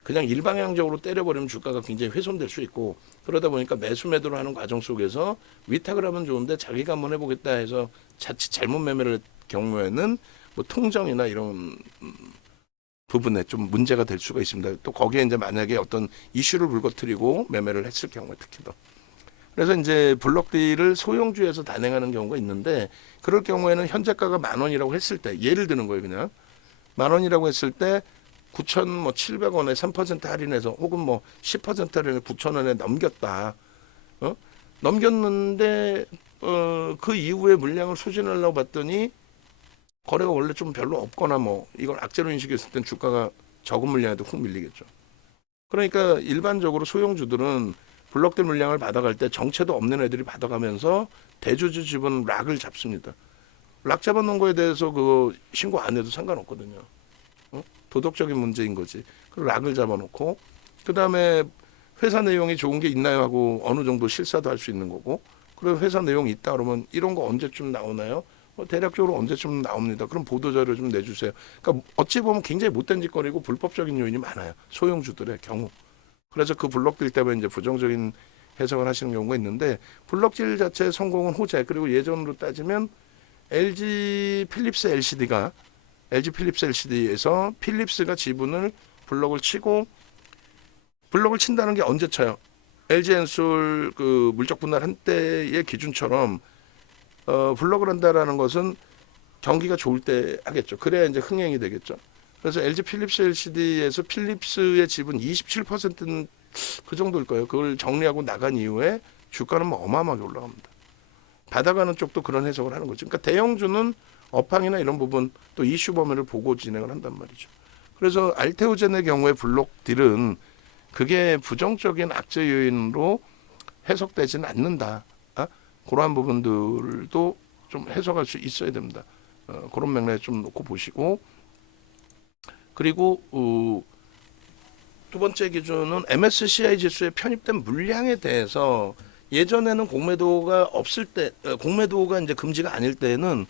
그냥 일방향적으로 때려버리면 주가가 굉장히 훼손될 수 있고, 그러다 보니까 매수 매도를 하는 과정 속에서 위탁을 하면 좋은데 자기가 한번 해보겠다 해서 자칫 잘못 매매를 할 경우에는 뭐 통정이나 이런 부분에 좀 문제가 될 수가 있습니다. 또 거기에 이제 만약에 어떤 이슈를 불거뜨리고 매매를 했을 경우에 특히 더. 그래서 이제 블록딜을 소형주에서 단행하는 경우가 있는데, 그럴 경우에는 현재가가 10,000원이라고 했을 때, 예를 드는 거예요. 그냥 10,000원이라고 했을 때 9,700원에 3% 할인해서 혹은 뭐 10% 할인해 9,000원에 넘겼다. 넘겼는데 그 이후에 물량을 소진하려고 봤더니 거래가 원래 좀 별로 없거나 뭐 이걸 악재로 인식했을 땐 주가가 적은 물량에도 훅 밀리겠죠. 그러니까 일반적으로 소형주들은 블록된 물량을 받아갈 때 정체도 없는 애들이 받아가면서 대주주 집은 락을 잡습니다. 락 잡아놓은 거에 대해서 그 신고 안 해도 상관없거든요. 도덕적인 문제인 거지. 그 락을 잡아놓고 그 다음에 회사 내용이 좋은 게 있나요 하고 어느 정도 실사도 할 수 있는 거고, 그리고 회사 내용이 있다 그러면 이런 거 언제쯤 나오나요? 대략적으로 언제쯤 나옵니다. 그럼 보도자료 좀 내주세요. 그러니까 어찌 보면 굉장히 못된 짓거리고 불법적인 요인이 많아요. 소형주들의 경우. 그래서 그 블록딜 때문에 이제 부정적인 해석을 하시는 경우가 있는데, 블록딜 자체의 성공은 호재. 그리고 예전으로 따지면 LG 필립스 LCD에서 필립스가 지분을 블록을 치고, 블록을 친다는 게 언제 쳐요? LG 엔솔 그 물적 분할 한때의 기준처럼 블록을 한다라는 것은 경기가 좋을 때 하겠죠. 그래야 이제 흥행이 되겠죠. 그래서 LG 필립스 LCD에서 필립스의 지분 27%는 그 정도일 거예요. 그걸 정리하고 나간 이후에 주가는 뭐 어마어마하게 올라갑니다. 받아가는 쪽도 그런 해석을 하는 거죠. 그러니까 대형주는 업황이나 이런 부분 또 이슈 범위를 보고 진행을 한단 말이죠. 그래서 알테오젠의 경우에 블록딜은 그게 부정적인 악재 요인으로 해석되지는 않는다. 그러한 부분들도 좀 해석할 수 있어야 됩니다. 그런 맥락에 좀 놓고 보시고, 그리고 두 번째 기준은 MSCI 지수에 편입된 물량에 대해서 예전에는 공매도가 없을 때, 공매도가 이제 금지가 아닐 때는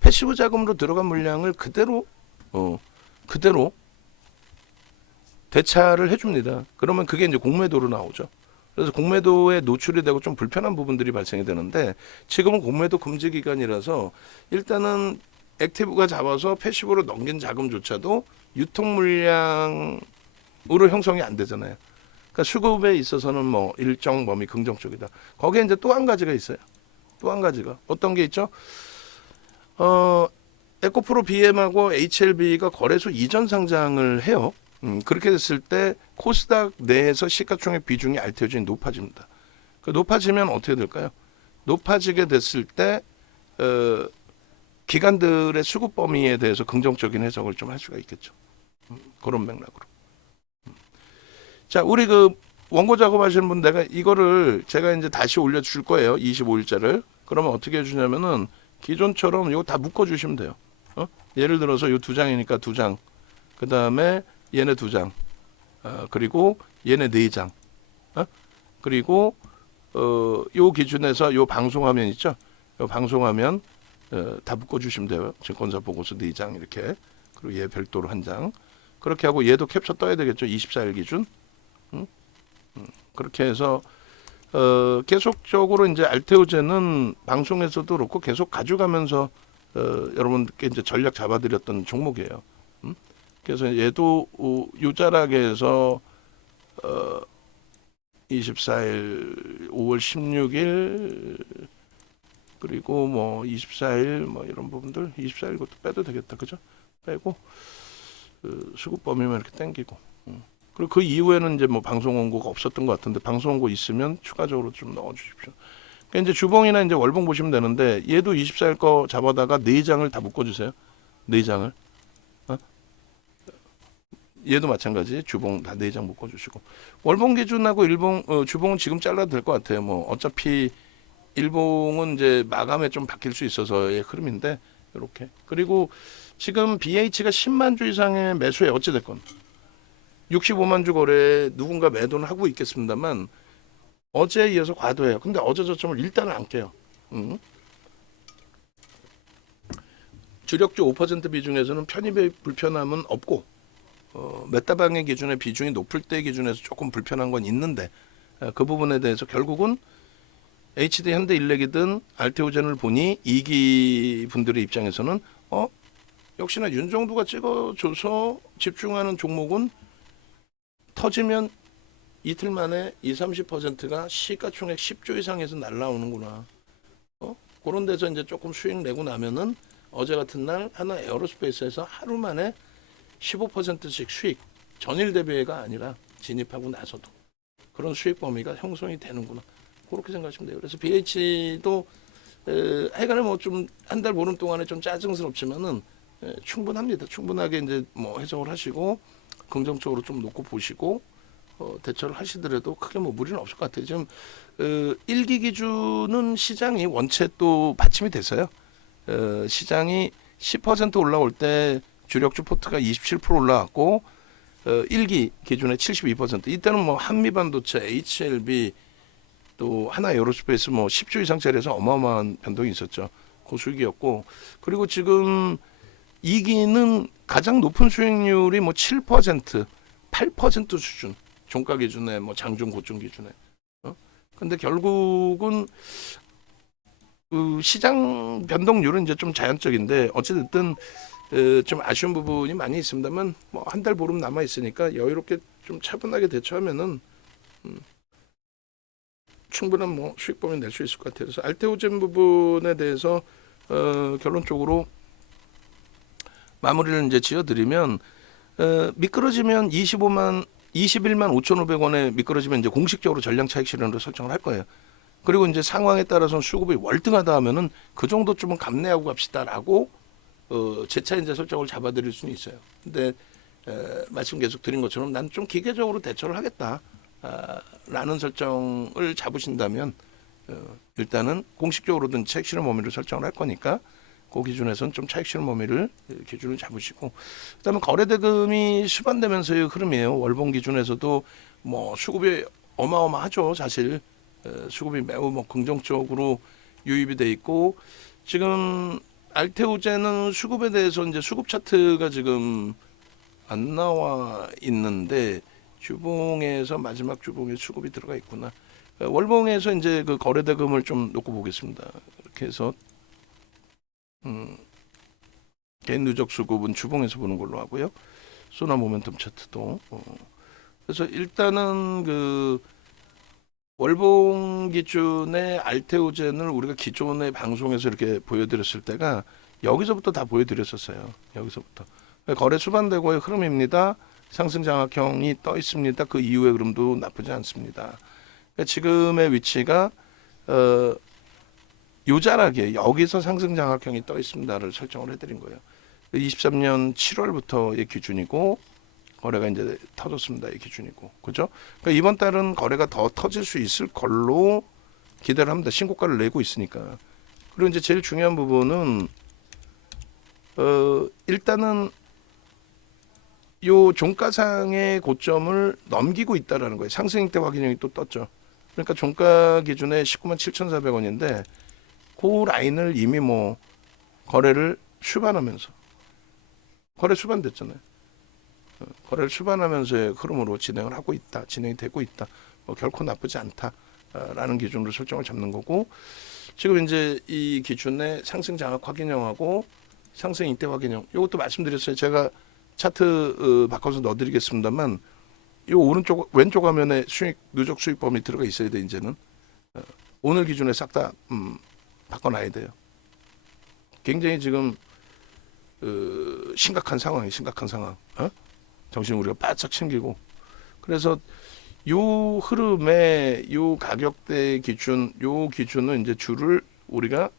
패시브 자금으로 들어간 물량을 그대로 대차를 해줍니다. 그러면 그게 이제 공매도로 나오죠. 그래서 공매도에 노출이 되고 좀 불편한 부분들이 발생이 되는데, 지금은 공매도 금지 기간이라서 일단은 액티브가 잡아서 패시브로 넘긴 자금조차도 유통 물량으로 형성이 안 되잖아요. 그러니까 수급에 있어서는 뭐 일정 범위 긍정적이다. 거기에 이제 또 한 가지가 있어요. 또 한 가지가 어떤 게 있죠? 에코프로 BM하고 HLB가 거래소 이전 상장을 해요. 그렇게 됐을 때 코스닥 내에서 시가총액 비중이 알테오젠이 높아집니다. 그 높아지면 어떻게 될까요? 높아지게 됐을 때 기관들의 수급 범위에 대해서 긍정적인 해석을 좀 할 수가 있겠죠. 그런 맥락으로. 자, 우리 그 원고 작업하시는 분, 내가 이거를 제가 이제 다시 올려줄 거예요. 25일자를. 그러면 어떻게 해주냐면은 기존처럼 이거 다 묶어주시면 돼요. 예를 들어서 이 두 장이니까 두 장. 그 다음에 얘네 두 장. 그리고 얘네 네 장. 그리고 요 기준에서 요 방송화면 있죠. 요 방송화면 다 묶어주시면 돼요. 증권사 보고서 4장 이렇게. 그리고 얘 별도로 한 장. 그렇게 하고 얘도 캡처 떠야 되겠죠. 24일 기준. 그렇게 해서 계속적으로 이제 알테오제는 방송에서도 그렇고 계속 가져가면서 여러분께 이제 전략 잡아드렸던 종목이에요. 그래서 얘도 요자락에서 24일, 5월 16일 그리고 뭐 24일 뭐 이런 부분들 24일 것도 빼도 되겠다, 그죠? 빼고 수급 범위만 이렇게 당기고. 그리고 그 이후에는 이제 뭐 방송 원고가 없었던 것 같은데 방송 원고 있으면 추가적으로 좀 넣어주십시오. 그러니까 이제 주봉이나 이제 월봉 보시면 되는데 얘도 24일 거 잡아다가 4장을 다 묶어주세요. 4장을. 얘도 마찬가지 주봉 다 4장 묶어주시고 월봉 기준하고 일봉 주봉은 지금 잘라도 될 것 같아요. 뭐 어차피 일봉은 이제 마감에 좀 바뀔 수 있어서의 흐름인데 이렇게. 그리고 지금 BH가 10만 주 이상의 매수에 어찌 됐건 65만 주 거래에 누군가 매도는 하고 있겠습니다만 어제에 이어서 과도해요. 근데 어제 저점을 일단은 안 깨요. 주력주 5% 비중에서는 편입의 불편함은 없고 메타방의 기준의 비중이 높을 때 기준에서 조금 불편한 건 있는데 그 부분에 대해서 결국은 HD 현대일렉이든 알테오젠을 보니 이기 분들의 입장에서는 역시나 윤정도가 찍어줘서 집중하는 종목은 터지면 이틀 만에 20-30%가 시가총액 10조 이상에서 날라오는구나. 그런 데서 이제 조금 수익 내고 나면은 어제 같은 날 하나 에어로스페이스에서 하루 만에 15%씩 수익, 전일 대비가 아니라 진입하고 나서도 그런 수익 범위가 형성이 되는구나. 그렇게 생각하시면 돼요. 그래서 BH도 하여간에 뭐 좀 한 달 보름 동안에 좀 짜증스럽지만은 충분합니다. 충분하게 이제 뭐 해석을 하시고 긍정적으로 좀 놓고 보시고 대처를 하시더라도 크게 뭐 무리는 없을 것 같아요. 지금 1기 기준은 시장이 원체 또 받침이 됐어요. 시장이 10% 올라올 때 주력주 포트가 27% 올라왔고 1기 기준에 72%. 이때는 뭐 한미반도체, HLB 또 하나 에어로스페이스 뭐 10조 이상짜리에서 어마어마한 변동이 있었죠. 고수익이었고 그리고 지금 2기는 가장 높은 수익률이 뭐 7%, 8% 수준. 종가 기준에 뭐 장중 고점 기준에. 근데 결국은 그 시장 변동률은 이제 좀 자연적인데 어찌됐든 좀 아쉬운 부분이 많이 있습니다만 뭐 한 달 보름 남아 있으니까 여유롭게 좀 차분하게 대처하면은 충분한 뭐 수익 범위 낼 수 있을 것 같아요. 그래서 알테오젠 부분에 대해서 결론적으로 마무리를 이제 지어드리면 미끄러지면 21만 5,500원에 미끄러지면 이제 공식적으로 전량 차익 실현으로 설정을 할 거예요. 그리고 이제 상황에 따라서 수급이 월등하다 하면은 그 정도 좀은 감내하고 갑시다라고 재차 이제 설정을 잡아드릴 수는 있어요. 근데 말씀 계속 드린 것처럼 난 좀 기계적으로 대처를 하겠다. 라는 설정을 잡으신다면 일단은 공식적으로든 차익 실현 범위를 설정을 할 거니까 그 기준에서는 좀 차익 실현 범위를 기준을 잡으시고 그다음에 거래대금이 수반되면서의 흐름이에요. 월봉 기준에서도 뭐 수급이 어마어마하죠. 사실 수급이 매우 뭐 긍정적으로 유입이 돼 있고 지금 알테오제는 수급에 대해서 이제 수급 차트가 지금 안 나와 있는데 주봉에서 마지막 주봉에 수급이 들어가 있구나. 월봉에서 이제 그 거래대금을 좀 놓고 보겠습니다. 이렇게 해서 개인 누적 수급은 주봉에서 보는 걸로 하고요. 소나 모멘텀 차트도. 그래서 일단은 그 월봉 기준의 알테오젠을 우리가 기존의 방송에서 이렇게 보여드렸을 때가 여기서부터 다 보여드렸었어요. 여기서부터. 거래 수반되고의 흐름입니다. 상승 장악형이 떠 있습니다. 그 이후의 흐름도 나쁘지 않습니다. 그러니까 지금의 위치가 요자락에 여기서 상승 장악형이 떠 있습니다를 설정을 해드린 거예요. 23년 7월부터의 기준이고 거래가 이제 터졌습니다의 기준이고 그죠? 그러니까 이번 달은 거래가 더 터질 수 있을 걸로 기대를 합니다. 신고가를 내고 있으니까. 그리고 이제 제일 중요한 부분은 일단은 요 종가상의 고점을 넘기고 있다라는 거예요. 상승 때 확인형이 또 떴죠. 그러니까 종가 기준에 19만 7,400원인데 그 라인을 이미 뭐 거래를 수반하면서 거래 수반됐잖아요. 거래를 수반하면서의 흐름으로 진행을 하고 있다. 진행이 되고 있다. 뭐 결코 나쁘지 않다. 라는 기준으로 설정을 잡는 거고, 지금 이제 이 기준의 상승 장악 확인형하고 상승 이때 확인형, 이것도 말씀드렸어요. 제가 차트 바꿔서 넣어드리겠습니다만, 이 오른쪽 왼쪽 화면에 수익 누적 수익 범위 들어가 있어야 돼. 이제는 오늘 기준에 싹 다 바꿔놔야 돼요. 굉장히 지금 심각한 상황이 심각한 상황. 정신 우리가 바짝 챙기고, 그래서 요 흐름에 요 가격대 기준, 요 기준은 이제 줄을 우리가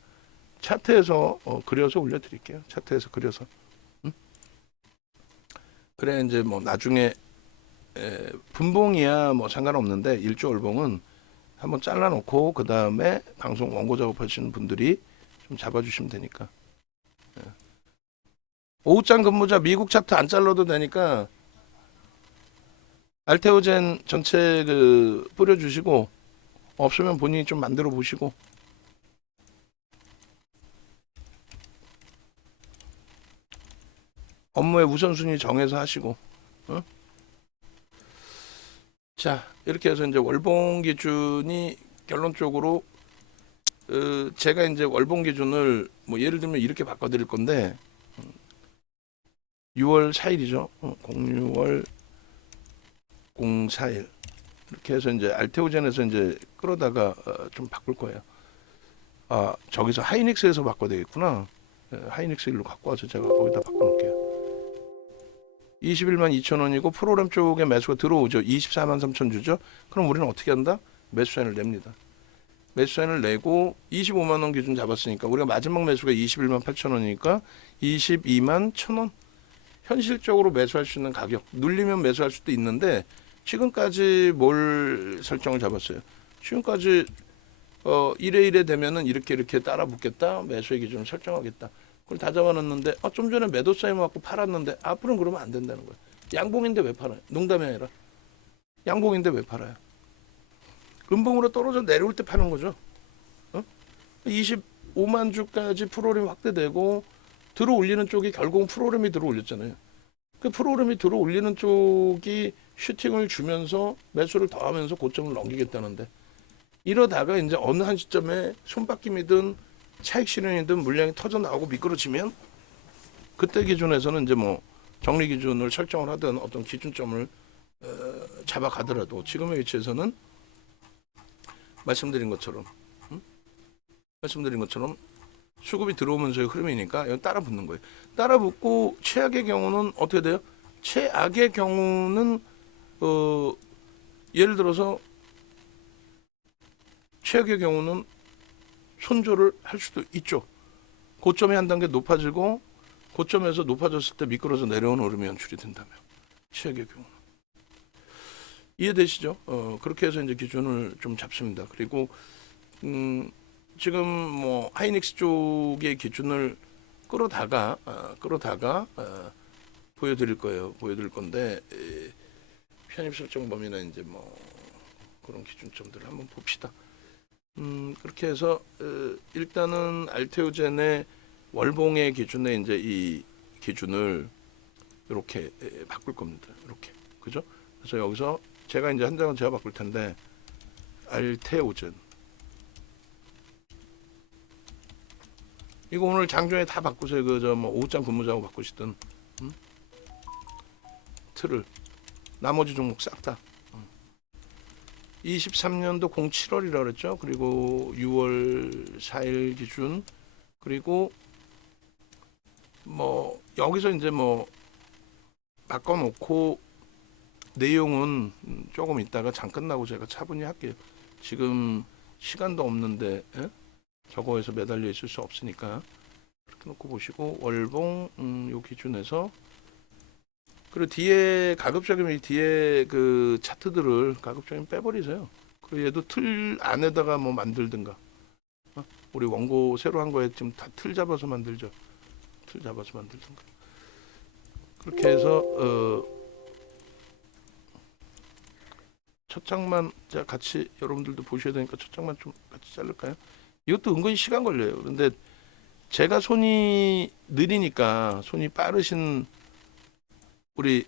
차트에서 그려서 올려드릴게요. 차트에서 그려서. 그래 이제 뭐 나중에 분봉이야 뭐 상관없는데 일조 월봉은 한번 잘라놓고 그 다음에 방송 원고 작업하시는 분들이 좀 잡아주시면 되니까. 오후장 근무자 미국 차트 안 잘라도 되니까 알테오젠 전체 뿌려주시고, 없으면 본인이 좀 만들어 보시고. 업무의 우선순위 정해서 하시고. 자, 이렇게 해서 이제 월봉 기준이 결론적으로 제가 이제 월봉 기준을 뭐 예를 들면 이렇게 바꿔드릴 건데 6월 4일이죠. 06월 04일 이렇게 해서 이제 알테오젠에서 이제 끌어다가 좀 바꿀 거예요. 아, 저기서 하이닉스에서 바꿔야 되겠구나. 하이닉스 일로 갖고 와서 제가 거기다 바꿔놓을게요. 21만 2천 원이고 프로그램 쪽에 매수가 들어오죠. 24만 3천 주죠. 그럼 우리는 어떻게 한다? 매수사인을 냅니다. 매수사인을 내고 25만 원 기준 잡았으니까 우리가 마지막 매수가 21만 8천 원이니까 22만 1천 원. 현실적으로 매수할 수 있는 가격. 눌리면 매수할 수도 있는데 지금까지 뭘 설정을 잡았어요? 지금까지 1회 1회 되면은 이렇게 따라 붙겠다. 매수의 기준을 설정하겠다. 그걸 다 잡아놨는데 좀 전에 매도 사인 맞고 팔았는데 앞으로는 그러면 안 된다는 거예요. 양봉인데 왜 팔아요? 농담이 아니라 양봉인데 왜 팔아요? 음봉으로 떨어져 내려올 때 파는 거죠. 25만 주까지 프로그램이 확대되고 들어올리는 쪽이 결국은 프로그램이 들어올렸잖아요. 그 프로그램이 들어올리는 쪽이 슈팅을 주면서 매수를 더하면서 고점을 넘기겠다는데, 이러다가 이제 어느 한 시점에 손바뀜이든 차익 실현이든 물량이 터져 나오고 미끄러지면 그때 기준에서는 이제 뭐 정리 기준을 설정을 하든 어떤 기준점을 잡아가더라도 지금의 위치에서는 말씀드린 것처럼 수급이 들어오면서의 흐름이니까 이건 따라 붙는 거예요. 따라 붙고 최악의 경우는 어떻게 돼요? 최악의 경우는 예를 들어서 최악의 경우는 손절을 할 수도 있죠. 고점이 한 단계 높아지고 고점에서 높아졌을 때 미끄러져 내려오는 흐름이 연출이 된다면 최악의 경우는. 이해되시죠? 그렇게 해서 이제 기준을 좀 잡습니다. 그리고 지금 뭐 하이닉스 쪽의 기준을 끌어다가 보여드릴 거예요. 보여드릴 건데 편입 설정 범위나 이제 뭐 그런 기준점들을 한번 봅시다. 그렇게 해서 일단은 알테오젠의 월봉의 기준에 이제 이 기준을 이렇게 바꿀 겁니다. 이렇게, 그죠? 그래서 여기서 제가 이제 한 장은 제가 바꿀 텐데 알테오젠 이거 오늘 장중에 다 바꾸세요. 그저 뭐 오후장 근무자고 바꾸시든 틀을 나머지 종목 싹 다. 23년도 07월이라 그랬죠. 그리고 6월 4일 기준, 그리고 뭐 여기서 이제 뭐 바꿔놓고 내용은 조금 있다가 장 끝나고 제가 차분히 할게요. 지금 시간도 없는데 저거에서 매달려 있을 수 없으니까 그렇게 놓고 보시고 월봉 요 기준에서, 그리고 뒤에 가급적이면 뒤에 그 차트들을 가급적이면 빼버리세요. 그리고 얘도 틀 안에다가 뭐 만들든가. 우리 원고 새로 한 거에 지금 다 틀 잡아서 만들죠. 틀 잡아서 만들든가. 그렇게 해서 첫 장만 제가 같이 여러분들도 보셔야 되니까 첫 장만 좀 같이 자를까요? 이것도 은근히 시간 걸려요. 그런데 제가 손이 느리니까, 손이 빠르신 우리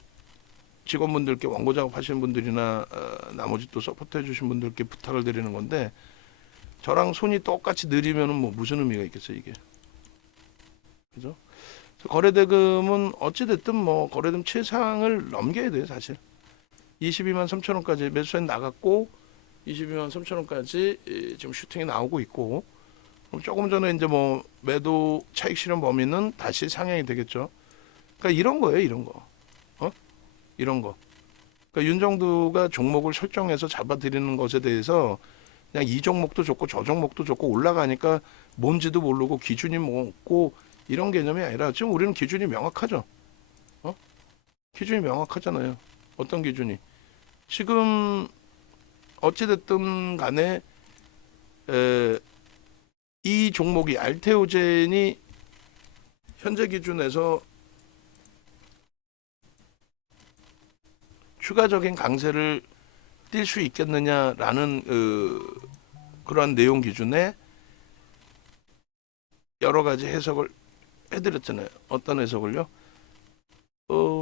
직원분들께 원고 작업하시는 분들이나 나머지 또 서포트 해주신 분들께 부탁을 드리는 건데, 저랑 손이 똑같이 느리면은 뭐 무슨 의미가 있겠어요 이게, 그죠? 거래대금은 어찌됐든 뭐 거래대금 최상을 넘겨야 돼요 사실. 22만 3천 원까지 매수에 나갔고 22만 3천 원까지 지금 슈팅이 나오고 있고, 그럼 조금 전에 이제 뭐 매도 차익 실현 범위는 다시 상향이 되겠죠. 그러니까 이런 거예요, 이런 거. 이런 거. 그러니까 윤정두가 종목을 설정해서 잡아들이는 것에 대해서 그냥 이 종목도 좋고 저 종목도 좋고 올라가니까 뭔지도 모르고 기준이 뭐고 이런 개념이 아니라 지금 우리는 기준이 명확하죠. 기준이 명확하잖아요. 어떤 기준이? 지금 어찌됐든 간에 이 종목이 알테오젠이 현재 기준에서 추가적인 강세를 띌 수 있겠느냐라는 그러한 내용 기준에 여러 가지 해석을 해드렸잖아요. 어떤 해석을요?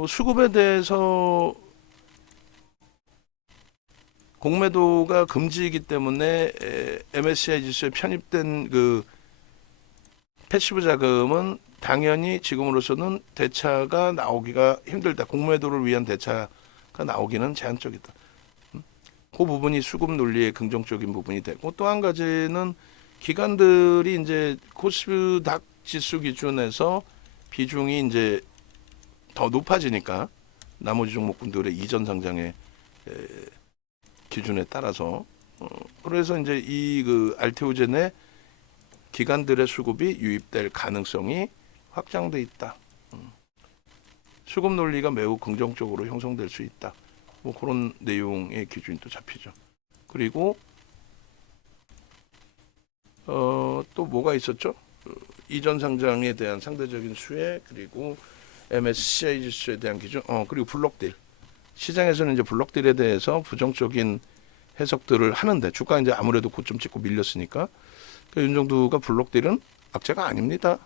수급에 대해서 공매도가 금지이기 때문에 MSCI 지수에 편입된 그 패시브 자금은 당연히 지금으로서는 대차가 나오기가 힘들다. 공매도를 위한 대차가 나오기는 제한적이다. 그 부분이 수급 논리의 긍정적인 부분이 되고, 또 한 가지는 기관들이 이제 코스닥 지수 기준에서 비중이 이제 더 높아지니까 나머지 종목군들의 이전 상장의 기준에 따라서 그래서 이제 이 그 알테오젠의 기관들의 수급이 유입될 가능성이 확장돼 있다. 수급 논리가 매우 긍정적으로 형성될 수 있다. 뭐 그런 내용의 기준이 또 잡히죠. 그리고 또 뭐가 있었죠? 이전 상장에 대한 상대적인 수혜, 그리고 MSCI 지수에 대한 기준, 그리고 블록딜. 시장에서는 이제 블록딜에 대해서 부정적인 해석들을 하는데, 주가 이제 아무래도 고점 찍고 밀렸으니까 윤정두가 블록딜은 악재가 아닙니다.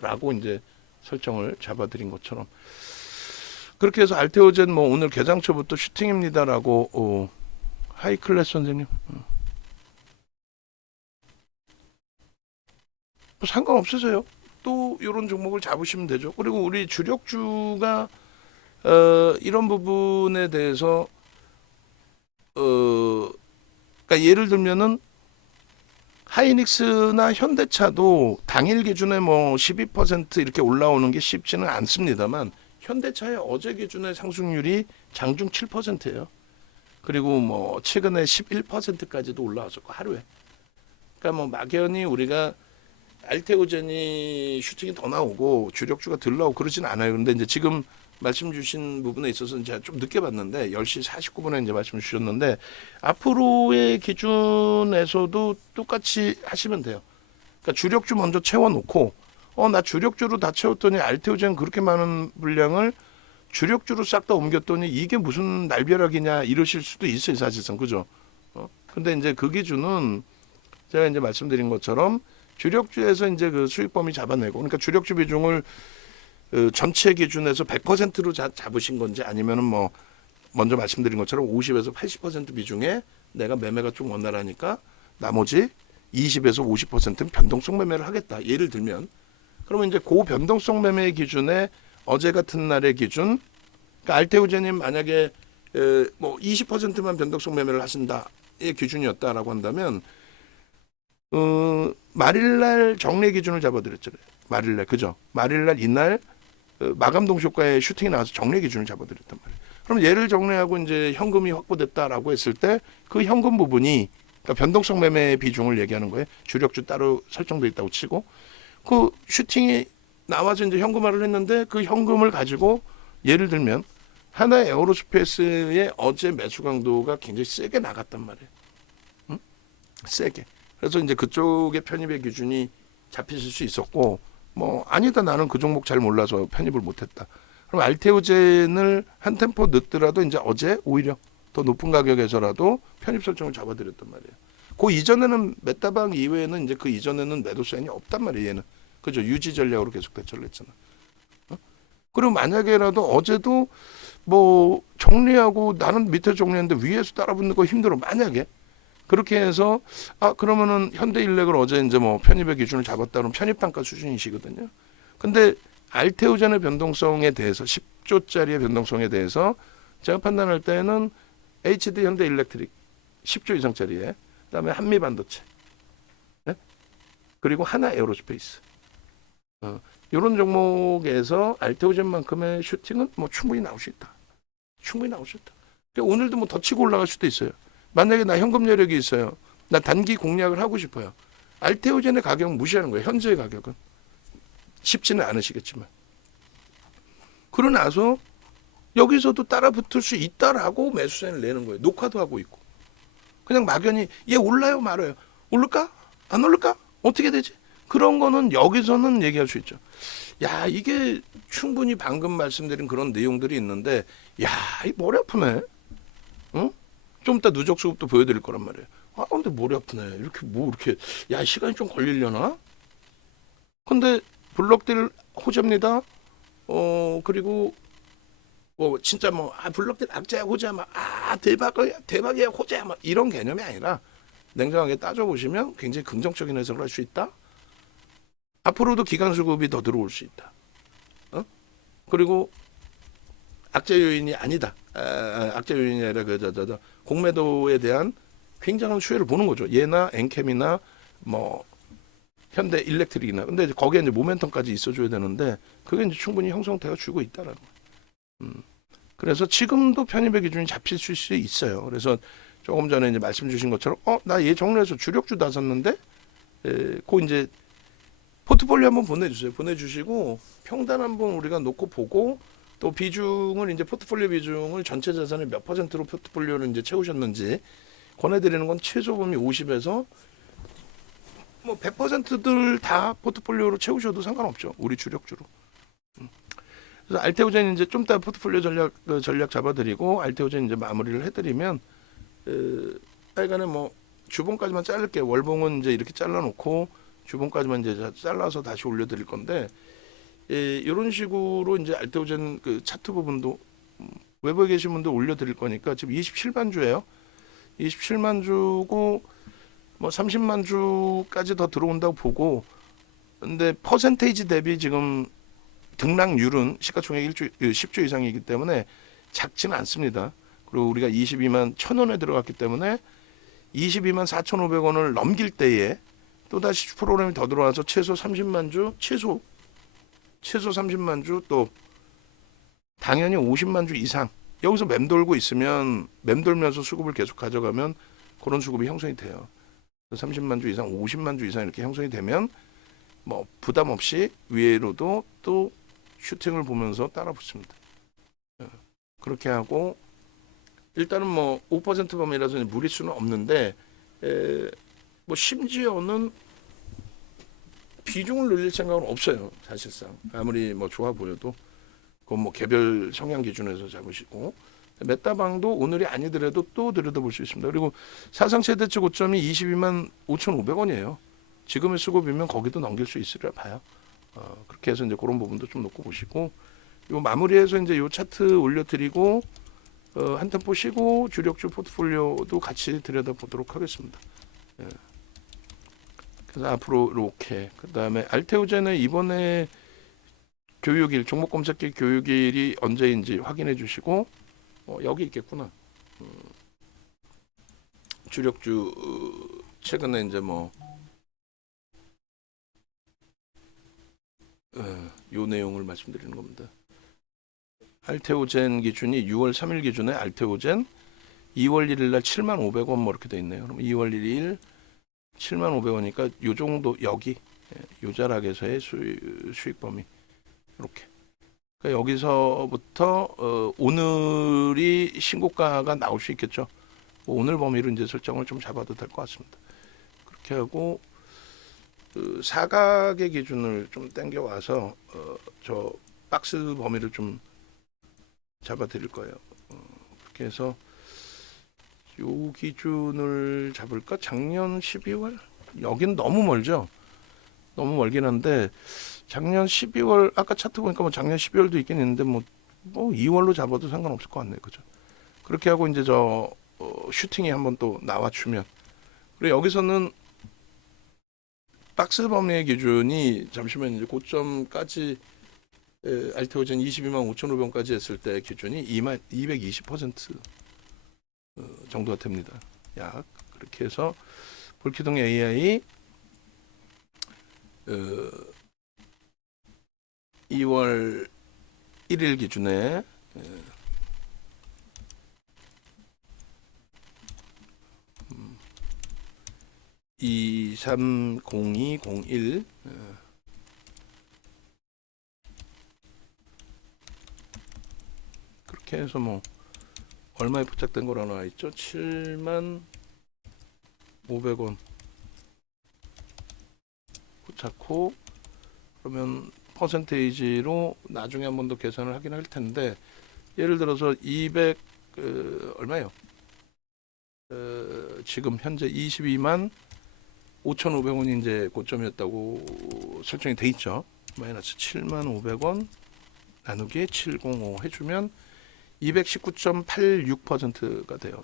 라고 이제 설정을 잡아드린 것처럼, 그렇게 해서 알테오젠 뭐 오늘 개장초부터 슈팅입니다라고 하이클래스 선생님 뭐 상관없으세요. 또 이런 종목을 잡으시면 되죠. 그리고 우리 주력주가 이런 부분에 대해서 그러니까 예를 들면은 하이닉스나 현대차도 당일 기준에 뭐 12% 이렇게 올라오는 게 쉽지는 않습니다만, 현대차의 어제 기준의 상승률이 장중 7%예요. 그리고 뭐 최근에 11%까지도 올라왔었고 하루에. 그러니까 뭐 막연히 우리가 알테오젠이 슈팅이 더 나오고 주력주가 덜 나오고 그러진 않아요. 근데 이제 지금 말씀 주신 부분에 있어서 제가 좀 늦게 봤는데 10시 49분에 이제 말씀 주셨는데, 앞으로의 기준에서도 똑같이 하시면 돼요. 그러니까 주력주 먼저 채워놓고 나 주력주로 다 채웠더니 알테오젠 그렇게 많은 분량을 주력주로 싹 다 옮겼더니 이게 무슨 날벼락이냐 이러실 수도 있어요 사실상, 그죠? 근데 이제 그 기준은 제가 이제 말씀드린 것처럼 주력주에서 이제 그 수익 범위 잡아내고, 그러니까 주력주 비중을 전체 기준에서 100%로 잡으신 건지, 아니면은 뭐 먼저 말씀드린 것처럼 50에서 80% 비중에 내가 매매가 좀 원활하니까 나머지 20에서 50%는 변동성 매매를 하겠다. 예를 들면, 그러면 이제 그 변동성 매매 기준에 어제 같은 날의 기준, 그러니까 알테오젠이 만약에 뭐 20%만 변동성 매매를 하신다의 기준이었다라고 한다면, 말일날 정례 기준을 잡아드렸잖아요. 말일날, 그죠? 말일날 이날 마감 동시효과에 슈팅이 나와서 정례 기준을 잡아드렸단 말이에요. 그럼 얘를 정례하고 이제 현금이 확보됐다라고 했을 때 그 현금 부분이, 그러니까 변동성 매매 비중을 얘기하는 거예요. 주력주 따로 설정돼 있다고 치고, 그 슈팅이 나와서 이제 현금화를 했는데 그 현금을 가지고 예를 들면 하나의 에어로스페이스의 어제 매수 강도가 굉장히 세게 나갔단 말이에요. 세게. 그래서 이제 그쪽의 편입의 기준이 잡히실 수 있었고, 뭐 아니다 나는 그 종목 잘 몰라서 편입을 못했다. 그럼 알테오젠을 한 템포 늦더라도 이제 어제 오히려 더 높은 가격에서라도 편입 설정을 잡아드렸단 말이에요. 그 이전에는 메타방 이외에는 이제 그 이전에는 매도 사인이 없단 말이에요. 얘는, 그죠? 유지 전략으로 계속 대처를 했잖아. 그리고 만약에라도 어제도 뭐 정리하고 나는 밑에 정리했는데 위에서 따라붙는 거 힘들어. 만약에 그렇게 해서 그러면은 현대일렉을 어제 이제 뭐 편입의 기준을 잡았다 그러면 편입단가 수준이시거든요. 근데 알테오젠의 변동성에 대해서 10조짜리의 변동성에 대해서 제가 판단할 때는 HD 현대일렉트릭 10조 이상짜리에 그다음에 한미반도체 네? 그리고 하나 에어로스페이스 이런 종목에서 알테오젠만큼의 슈팅은 뭐 충분히 나올 수 있다. 충분히 나올 수 있다. 그러니까 오늘도 뭐 더 치고 올라갈 수도 있어요. 만약에 나 현금 여력이 있어요. 나 단기 공략을 하고 싶어요. 알테오젠의 가격 무시하는 거예요. 현재의 가격은. 쉽지는 않으시겠지만. 그러고 나서 여기서도 따라 붙을 수 있다라고 매수세를 내는 거예요. 녹화도 하고 있고. 그냥 막연히 얘 올라요 말아요. 오를까? 안 오를까? 어떻게 되지? 그런 거는 여기서는 얘기할 수 있죠. 야, 이게 충분히 방금 말씀드린 그런 내용들이 있는데 야, 이 머리 아프네. 응? 좀 이따 누적 수급도 보여드릴 거란 말이에요. 근데 머리 아프네. 이렇게 뭐 이렇게 야, 시간이 좀 걸리려나? 근데 블록들 호재입니다. 그리고 뭐 진짜 뭐 블록들 악재야 호재야 막 대박이야 호재야 막 이런 개념이 아니라 냉정하게 따져보시면 굉장히 긍정적인 해석을 할 수 있다. 앞으로도 기간 수급이 더 들어올 수 있다. 그리고 악재 요인이 아니다. 악재 요인이 아니라 공매도에 대한 굉장한 수혜를 보는 거죠. 얘나 엔캠이나 뭐 현대 일렉트릭이나. 근데 이제 거기에 이제 모멘텀까지 있어줘야 되는데 그게 이제 충분히 형성되어 주고 있다라는 거예요. 그래서 지금도 편입의 기준이 잡힐 수 있어요. 그래서 조금 전에 이제 말씀 주신 것처럼 나 얘 정리해서 주력주 다 샀는데 그 이제 포트폴리오 한번 보내주세요. 보내주시고 평단 한번 우리가 놓고 보고 또 비중을 이제 포트폴리오 비중을 전체 자산의 몇 퍼센트로 포트폴리오를 이제 채우셨는지 권해드리는 건 최소 범위 50에서 뭐 100%들 다 포트폴리오로 채우셔도 상관없죠. 우리 주력주로. 그래서 알테오젠 이제 좀 이따 포트폴리오 전략 잡아드리고 알테오젠 이제 마무리를 해드리면 하여간에 뭐 주봉까지만 자를게요. 월봉은 이제 이렇게 잘라놓고 주봉까지만 이제 잘라서 다시 올려드릴 건데 이런 식으로 이제 알테오젠 그 차트 부분도 외부에 계신 분들 올려드릴 거니까 지금 27만 주예요. 27만 주고 뭐 30만 주까지 더 들어온다고 보고 근데 퍼센테이지 대비 지금 등락률은 시가총액 10조 이상이기 때문에 작지는 않습니다. 그리고 우리가 22만 1,000원에 들어갔기 때문에 22만 4,500원을 넘길 때에 또다시 프로그램이 더 들어와서 최소 30만 주, 최소 30만 주, 또 당연히 50만 주 이상 여기서 맴돌고 있으면 맴돌면서 수급을 계속 가져가면 그런 수급이 형성이 돼요. 30만 주 이상, 50만 주 이상 이렇게 형성이 되면 뭐 부담 없이 위에로도 또 슈팅을 보면서 따라 붙습니다. 그렇게 하고 일단은 뭐 5% 범위라서 무리수는 없는데 뭐 심지어는 비중을 늘릴 생각은 없어요. 사실상 아무리 뭐 좋아 보여도 그건 뭐 개별 성향 기준에서 잡으시고 메타방도 오늘이 아니더라도 또 들여다볼 수 있습니다. 그리고 사상 최대치 고점이 22만 5,500원이에요. 지금의 수급이면 거기도 넘길 수 있으리라 봐요. 그렇게 해서 이제 그런 부분도 좀 놓고 보시고 요 마무리해서 이제 요 차트 올려드리고 한 템포 쉬고 주력주 포트폴리오도 같이 들여다보도록 하겠습니다. 예. 그래서 앞으로 이렇게 그다음에 알테오젠은 이번에 교육일 종목 검색기 교육일이 언제인지 확인해 주시고 여기 있겠구나. 주력주 최근에 이제 뭐 요 내용을 말씀드리는 겁니다. 알테오젠 기준이 6월 3일 기준에 알테오젠 2월 1일 날 7,500원 뭐 이렇게 돼 있네요. 그럼 2월 1일 7,500원이니까 요 정도 여기 요 자락에서의 수익 범위 이렇게. 그러니까 여기서부터 오늘이 신고가가 나올 수 있겠죠. 오늘 범위로 이제 설정을 좀 잡아도 될 것 같습니다. 그렇게 하고 그 사각의 기준을 좀 당겨 와서 저 박스 범위를 좀 잡아 드릴 거예요. 그렇게 해서 요 기준을 잡을까? 작년 12월? 여긴 너무 멀죠. 너무 멀긴 한데 작년 12월 아까 차트 보니까 뭐 작년 12월도 있긴 있는데 뭐 뭐 2월로 잡아도 상관없을 것 같네요. 그죠? 그렇게 하고 이제 슈팅이 한번 또 나와주면, 그리고 여기서는 박스 범위의 기준이 잠시만 이제 고점까지 알테오젠 22만 5,500원까지 했을 때 기준이 220% 정도가 됩니다. 약 그렇게 해서 볼키동 AI 2월 1일 기준에 230201 그렇게 해서 뭐 얼마에 포착된 거라 나와 있죠? 7만 500원 포착후, 그러면 퍼센테이지로 나중에 한 번 더 계산을 하긴 할 텐데, 예를 들어서 200 얼마요? 지금 현재 22만 5,500원이 이제 고점이었다고 설정이 돼 있죠. 마이너스 7만 500원 나누기 705 해주면 219.86%가 돼요.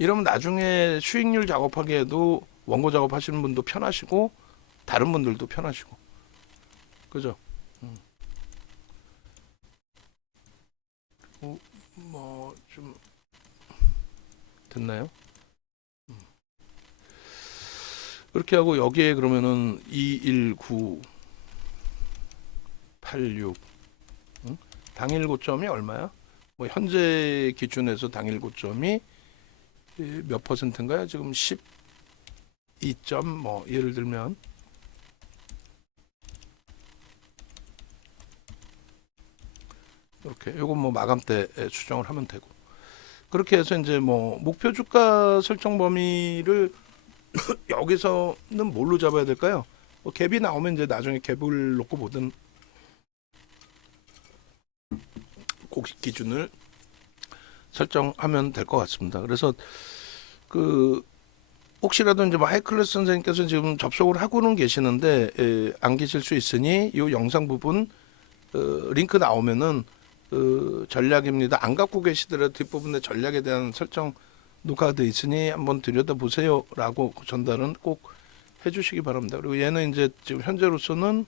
이러면 나중에 수익률 작업하기에도 원고 작업하시는 분도 편하시고 다른 분들도 편하시고, 그죠? 뭐 좀 됐나요? 그렇게 하고 여기에 그러면은 21986 당일 고점이 얼마야? 뭐 현재 기준에서 당일 고점이 몇 퍼센트인가요? 지금 12점 뭐 예를 들면 이렇게, 요건 뭐 마감 때 추정을 하면 되고, 그렇게 해서 이제 뭐 목표 주가 설정 범위를 여기서는 뭘로 잡아야 될까요? 뭐 갭이 나오면 이제 나중에 갭을 놓고 보든 곡식 기준을 설정하면 될 것 같습니다. 그래서 그 혹시라도 이제 뭐 하이클래스 선생님께서 지금 접속을 하고는 계시는데 안 계실 수 있으니 이 영상 부분 링크 나오면은 전략입니다. 안 갖고 계시더라도 뒷부분에 전략에 대한 설정 녹화가 돼 있으니 한번 들여다보세요라고 전달은 꼭 해주시기 바랍니다. 그리고 얘는 이제 지금 현재로서는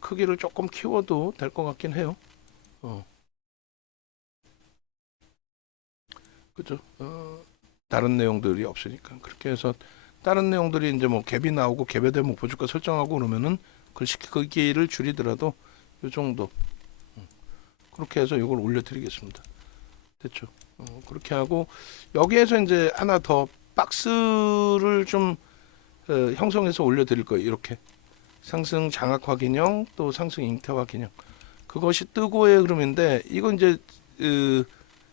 크기를 조금 키워도 될 것 같긴 해요. 그죠? 다른 내용들이 없으니까. 그렇게 해서 다른 내용들이 이제 뭐 갭이 나오고 갭에 대한 목표 주가 설정하고 그러면은 글씨 크기를 줄이더라도 이 정도. 그렇게 해서 이걸 올려드리겠습니다. 됐죠? 그렇게 하고 여기에서 이제 하나 더 박스를 좀 형성해서 올려드릴 거예요. 이렇게 상승 장악 확인형 또 상승 잉태 확인형, 그것이 뜨고의 흐름인데, 이건 이제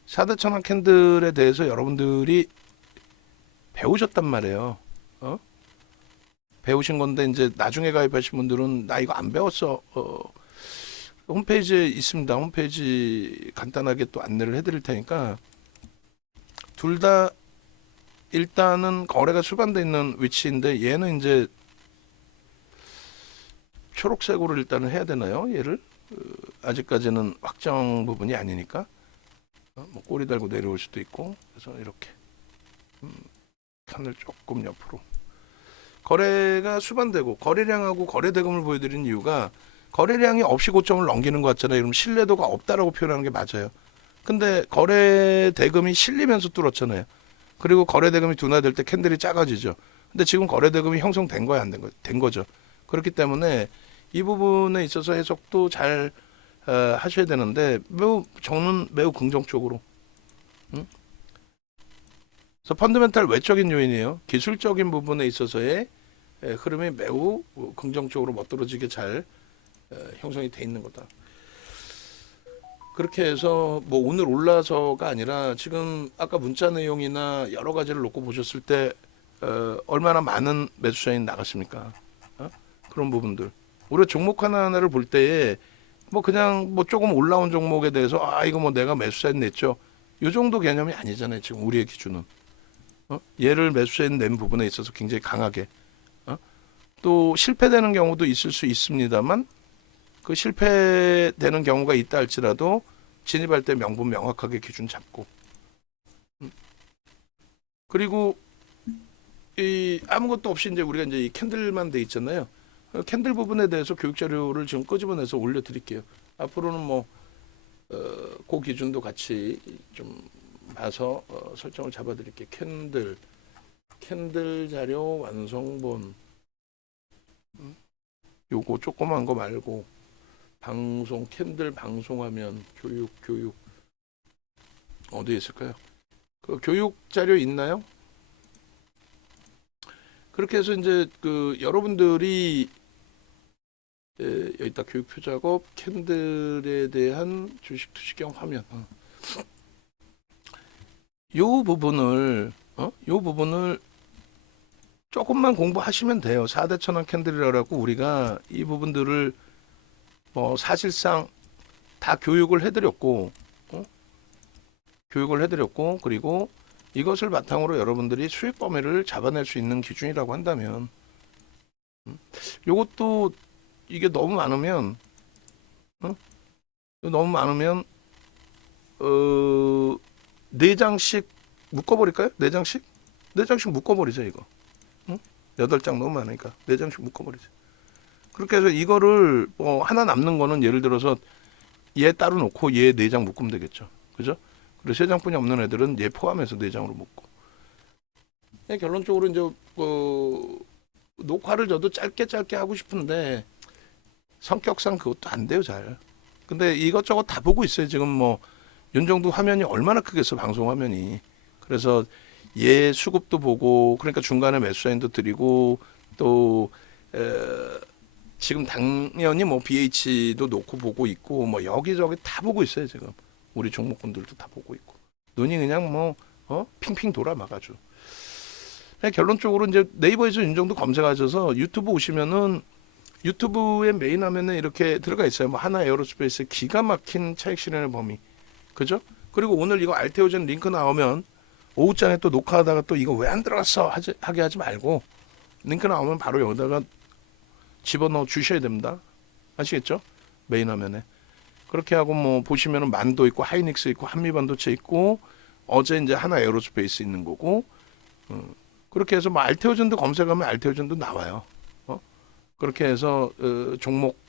4대 천왕 캔들에 대해서 여러분들이 배우셨단 말이에요. 배우신 건데 이제 나중에 가입하신 분들은 나 이거 안 배웠어. 홈페이지에 있습니다. 홈페이지 간단하게 또 안내를 해드릴 테니까, 둘 다 일단은 거래가 수반되어 있는 위치인데, 얘는 이제 초록색으로 일단은 해야 되나요? 얘를 아직까지는 확정 부분이 아니니까 뭐 꼬리 달고 내려올 수도 있고, 그래서 이렇게 칸을 조금 옆으로, 거래가 수반되고 거래량하고 거래대금을 보여드리는 이유가, 거래량이 없이 고점을 넘기는 것 같잖아요. 그럼 신뢰도가 없다라고 표현하는 게 맞아요. 근데 거래대금이 실리면서 뚫었잖아요. 그리고 거래대금이 둔화될 때 캔들이 작아지죠. 근데 지금 거래대금이 형성된 거야, 안 된 거야? 된 거죠. 그렇기 때문에 이 부분에 있어서 해석도 잘 하셔야 되는데, 저는 매우 긍정적으로. 그래서 펀더멘탈 외적인 요인이에요. 기술적인 부분에 있어서의 흐름이 매우 긍정적으로 멋들어지게 잘 형성이 돼 있는 거다. 그렇게 해서 뭐 오늘 올라서가 아니라 지금 아까 문자 내용이나 여러 가지를 놓고 보셨을 때 얼마나 많은 매수자인 나갔습니까? 그런 부분들, 우리가 종목 하나하나를 볼 때에 뭐 그냥 뭐 조금 올라온 종목에 대해서 이거 뭐 내가 매수자인 냈죠, 이 정도 개념이 아니잖아요. 지금 우리의 기준은 얘를 매수자인 낸 부분에 있어서 굉장히 강하게 또 실패되는 경우도 있을 수 있습니다만, 그 실패되는 경우가 있다 할지라도 진입할 때 명분 명확하게 기준 잡고 그리고 이 아무것도 없이 이제 우리가 이제 이 캔들만 돼 있잖아요. 캔들 부분에 대해서 교육 자료를 지금 끄집어내서 올려드릴게요. 앞으로는 뭐 그 기준도 같이 좀 봐서 설정을 잡아드릴게요. 캔들 자료 완성본 요거 조그만 거 말고 방송 캔들 방송하면 교육 어디에 있을까요? 그 교육 자료 있나요? 그렇게 해서 이제 그 여러분들이 여기다 교육 표작업 캔들에 대한 주식 투시경 화면 요 부분을 요 부분을 조금만 공부하시면 돼요. 4대 천왕 캔들이라고 우리가 이 부분들을 뭐 사실상 다 교육을 해드렸고 그리고 이것을 바탕으로 여러분들이 수익 범위를 잡아낼 수 있는 기준이라고 한다면 요것도 이게 너무 많으면 네 장씩 묶어버릴까요? 네 장씩 묶어버리죠 이거. 8장 너무 많으니까 4장씩 묶어버리죠. 그렇게 해서 이거를 뭐 하나 남는 거는 예를 들어서 얘 따로 놓고 얘 4장 묶으면 되겠죠. 그죠? 그리고 3장뿐이 없는 애들은 얘 포함해서 4장으로 묶고. 결론적으로 이제 녹화를 저도 짧게 하고 싶은데 성격상 그것도 안 돼요 잘. 근데 이것저것 다 보고 있어요. 지금 뭐 윤정도 화면이 얼마나 크겠어 방송 화면이. 그래서 얘 수급도 보고 그러니까 중간에 매수 사인도 드리고 또 지금 당연히 뭐 BH도 놓고 보고 있고 뭐 여기저기 다 보고 있어요 지금. 우리 종목군들도 다 보고 있고 눈이 그냥 뭐 핑핑 돌아 막 아주. 결론적으로 이제 네이버에서 윤정도 검색하셔서 유튜브 오시면은 유튜브의 메인 화면에 이렇게 들어가 있어요. 뭐 하나 에어로스페이스 기가 막힌 차익 실현의 범위. 그죠? 그리고 오늘 이거 알테오젠 링크 나오면 오후장에 또 녹화하다가 또 이거 왜 안 들어갔어 하게 하지 말고 링크 나오면 바로 여기다가 집어넣어 주셔야 됩니다. 아시겠죠? 메인 화면에. 그렇게 하고 뭐 보시면은 만도 있고 하이닉스 있고 한미반도체 있고 어제 이제 하나 에어로스페이스 있는 거고 그렇게 해서 뭐 알테오젠도 검색하면 알테오젠도 나와요. 그렇게 해서 종목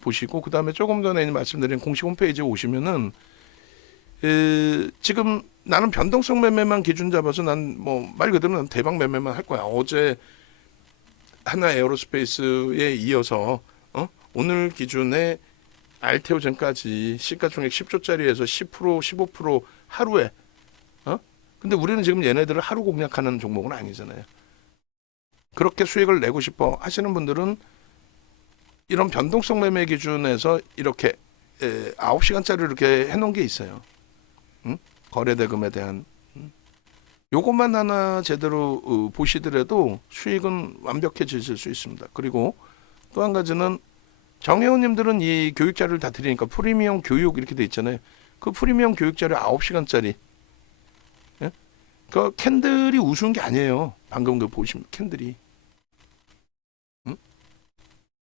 보시고 그 다음에 조금 전에 말씀드린 공식 홈페이지에 오시면은 지금 나는 변동성 매매만 기준 잡아서 난 뭐 말 그대로 난 대박 매매만 할 거야. 어제 하나 에어로스페이스에 이어서 오늘 기준에 알테오젠까지 시가총액 10조짜리에서 10% 15% 하루에 근데 우리는 지금 얘네들을 하루 공략하는 종목은 아니잖아요. 그렇게 수익을 내고 싶어 하시는 분들은 이런 변동성 매매 기준에서 이렇게 9시간짜리 이렇게 해놓은 게 있어요. 거래대금에 대한 요것만 하나 제대로 보시더라도 수익은 완벽해지실 수 있습니다. 그리고 또 한 가지는 정혜원님들은 이 교육 자료를 다 드리니까 프리미엄 교육 이렇게 돼 있잖아요. 그 프리미엄 교육 자료 9시간짜리 그 캔들이 우스운 게 아니에요. 방금 그 보시면 캔들이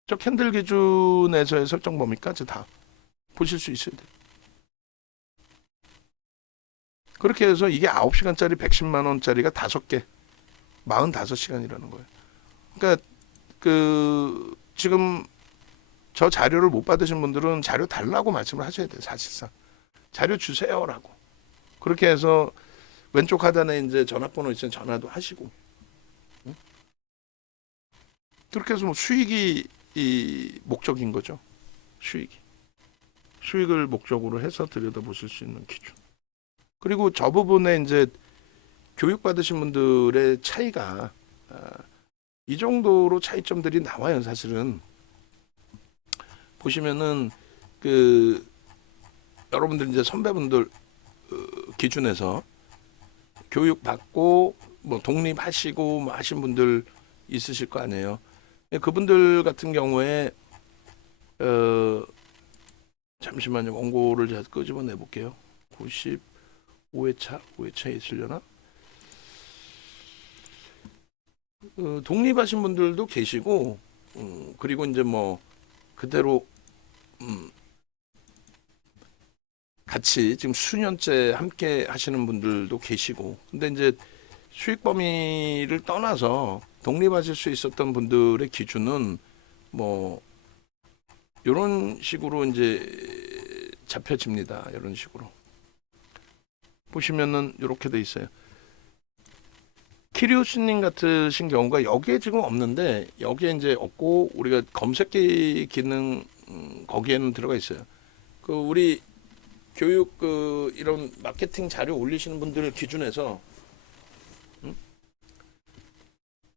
저 캔들 기준에서의 설정 범위까지 다 보실 수 있어야 돼요. 그렇게 해서 이게 9시간짜리 110만 원짜리가 5개 45시간이라는 거예요. 그러니까 그 지금 저 자료를 못 받으신 분들은 자료 달라고 말씀을 하셔야 돼요. 사실상 자료 주세요라고. 그렇게 해서 왼쪽 하단에 이제 전화번호 있으면 전화도 하시고 그렇게 해서 뭐 수익이 이 목적인 거죠. 수익을 목적으로 해서 들여다보실 수 있는 기준. 그리고 저 부분에 이제 교육 받으신 분들의 차이가 이 정도로 차이점들이 나와요. 사실은 보시면은 그 여러분들 이제 선배분들 기준에서 교육 받고 뭐 독립하시고 뭐 하신 분들 있으실 거 아니에요. 그분들 같은 경우에 잠시만요. 원고를 제가 끄집어내 볼게요. 95회차에 있으려나? 독립하신 분들도 계시고 그리고 이제 뭐 그대로 음, 같이 지금 수년째 함께 하시는 분들도 계시고, 근데 이제 수익 범위를 떠나서 독립하실 수 있었던 분들의 기준은 뭐 이런 식으로 이제 잡혀집니다. 이런 식으로 보시면은 이렇게 돼 있어요. 키리우스님 같으신 경우가 여기에 지금 없는데, 여기에 이제 없고 우리가 검색기 기능 거기에는 들어가 있어요. 그 우리 교육 그 이런 마케팅 자료 올리시는 분들 기준에서,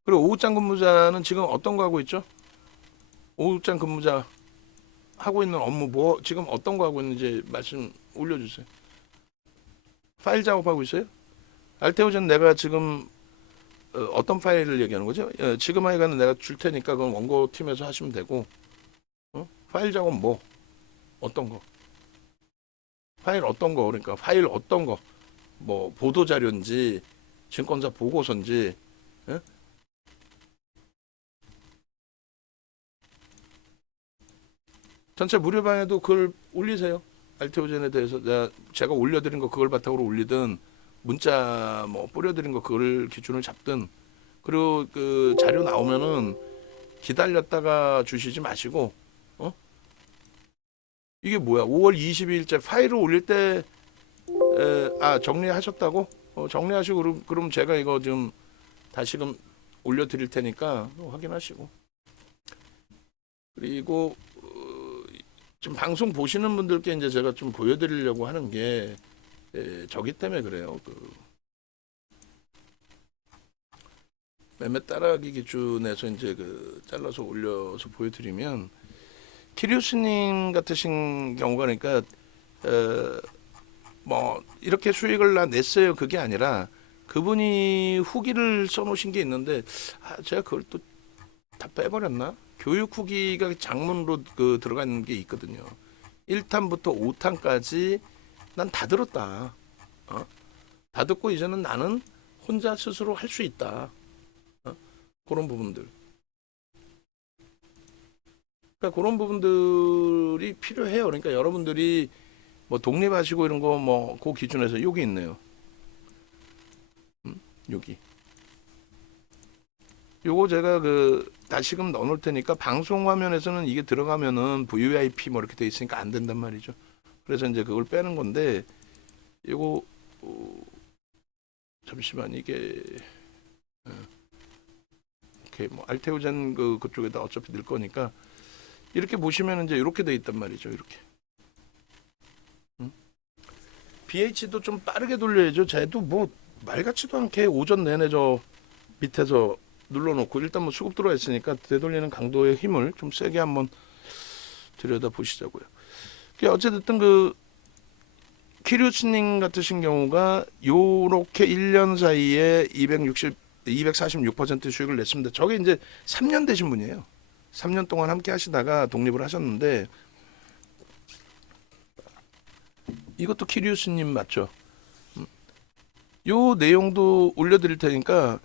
그리고 오후장 근무자는 지금 어떤 거 하고 있죠? 오후장 근무자 하고 있는 업무 뭐 지금 어떤 거 하고 있는지 말씀 올려주세요. 파일 작업하고 있어요? 알테오전 내가 지금 어떤 파일을 얘기하는 거죠? 지금 하여간은 내가 줄 테니까 그건 원고 팀에서 하시면 되고, 파일 작업 뭐 어떤 거? 파일 어떤 거? 그러니까 파일 어떤 거? 뭐 보도 자료인지 증권사 보고서인지, 예? 전체 무료방에도 그걸 올리세요. 알테오젠에 대해서 제가 올려드린 거 그걸 바탕으로 올리든, 문자 뭐 뿌려드린 거 그걸 기준을 잡든, 그리고 그 자료 나오면은 기다렸다가 주시지 마시고, 어? 이게 뭐야? 5월 22일째 파일을 올릴 때 정리하셨다고? 정리하시고 그럼 제가 이거 좀 다시금 올려드릴 테니까 확인하시고. 그리고 지금 방송 보시는 분들께 이제 제가 좀 보여드리려고 하는 게 저기 때문에 그래요. 그 매매 따라하기 기준에서 이제 그 잘라서 올려서 보여드리면, 키리우스님 같으신 경우가, 그러니까 뭐 이렇게 수익을 냈어요 그게 아니라, 그분이 후기를 써놓으신 게 있는데, 제가 그걸 또 다 빼버렸나? 교육 후기가 장문으로 그 들어가 있는 게 있거든요. 1탄부터 5탄까지 난 다 들었다. 다 듣고 이제는 나는 혼자 스스로 할 수 있다. 그런 부분들. 그러니까 그런 부분들이 필요해요. 그러니까 여러분들이 뭐 독립하시고 이런 거 뭐 그 기준에서 여기 있네요. 여기. 요거 제가 그 다시금 넣어놓을 테니까, 방송 화면에서는 이게 들어가면은 VVIP 뭐 이렇게 돼 있으니까 안 된단 말이죠. 그래서 이제 그걸 빼는 건데, 요거 잠시만 이게 이렇게 뭐 알테오젠 그쪽에다 어차피 넣을 거니까, 이렇게 보시면 이제 이렇게 돼 있단 말이죠. 이렇게. BH도 좀 빠르게 돌려야죠. 쟤도 뭐 말같지도 않게 오전 내내 저 밑에서 눌러놓고, 일단 뭐 수급 들어와 있으니까 되돌리는 강도의 힘을 좀 세게 한번 들여다 보시자고요. 어쨌든 그 키류스님 같으신 경우가 요렇게 1년 사이에 246% 수익을 냈습니다. 저게 이제 3년 되신 분이에요. 3년 동안 함께 하시다가 독립을 하셨는데, 이것도 키류스님 맞죠? 요 내용도 올려드릴 테니까,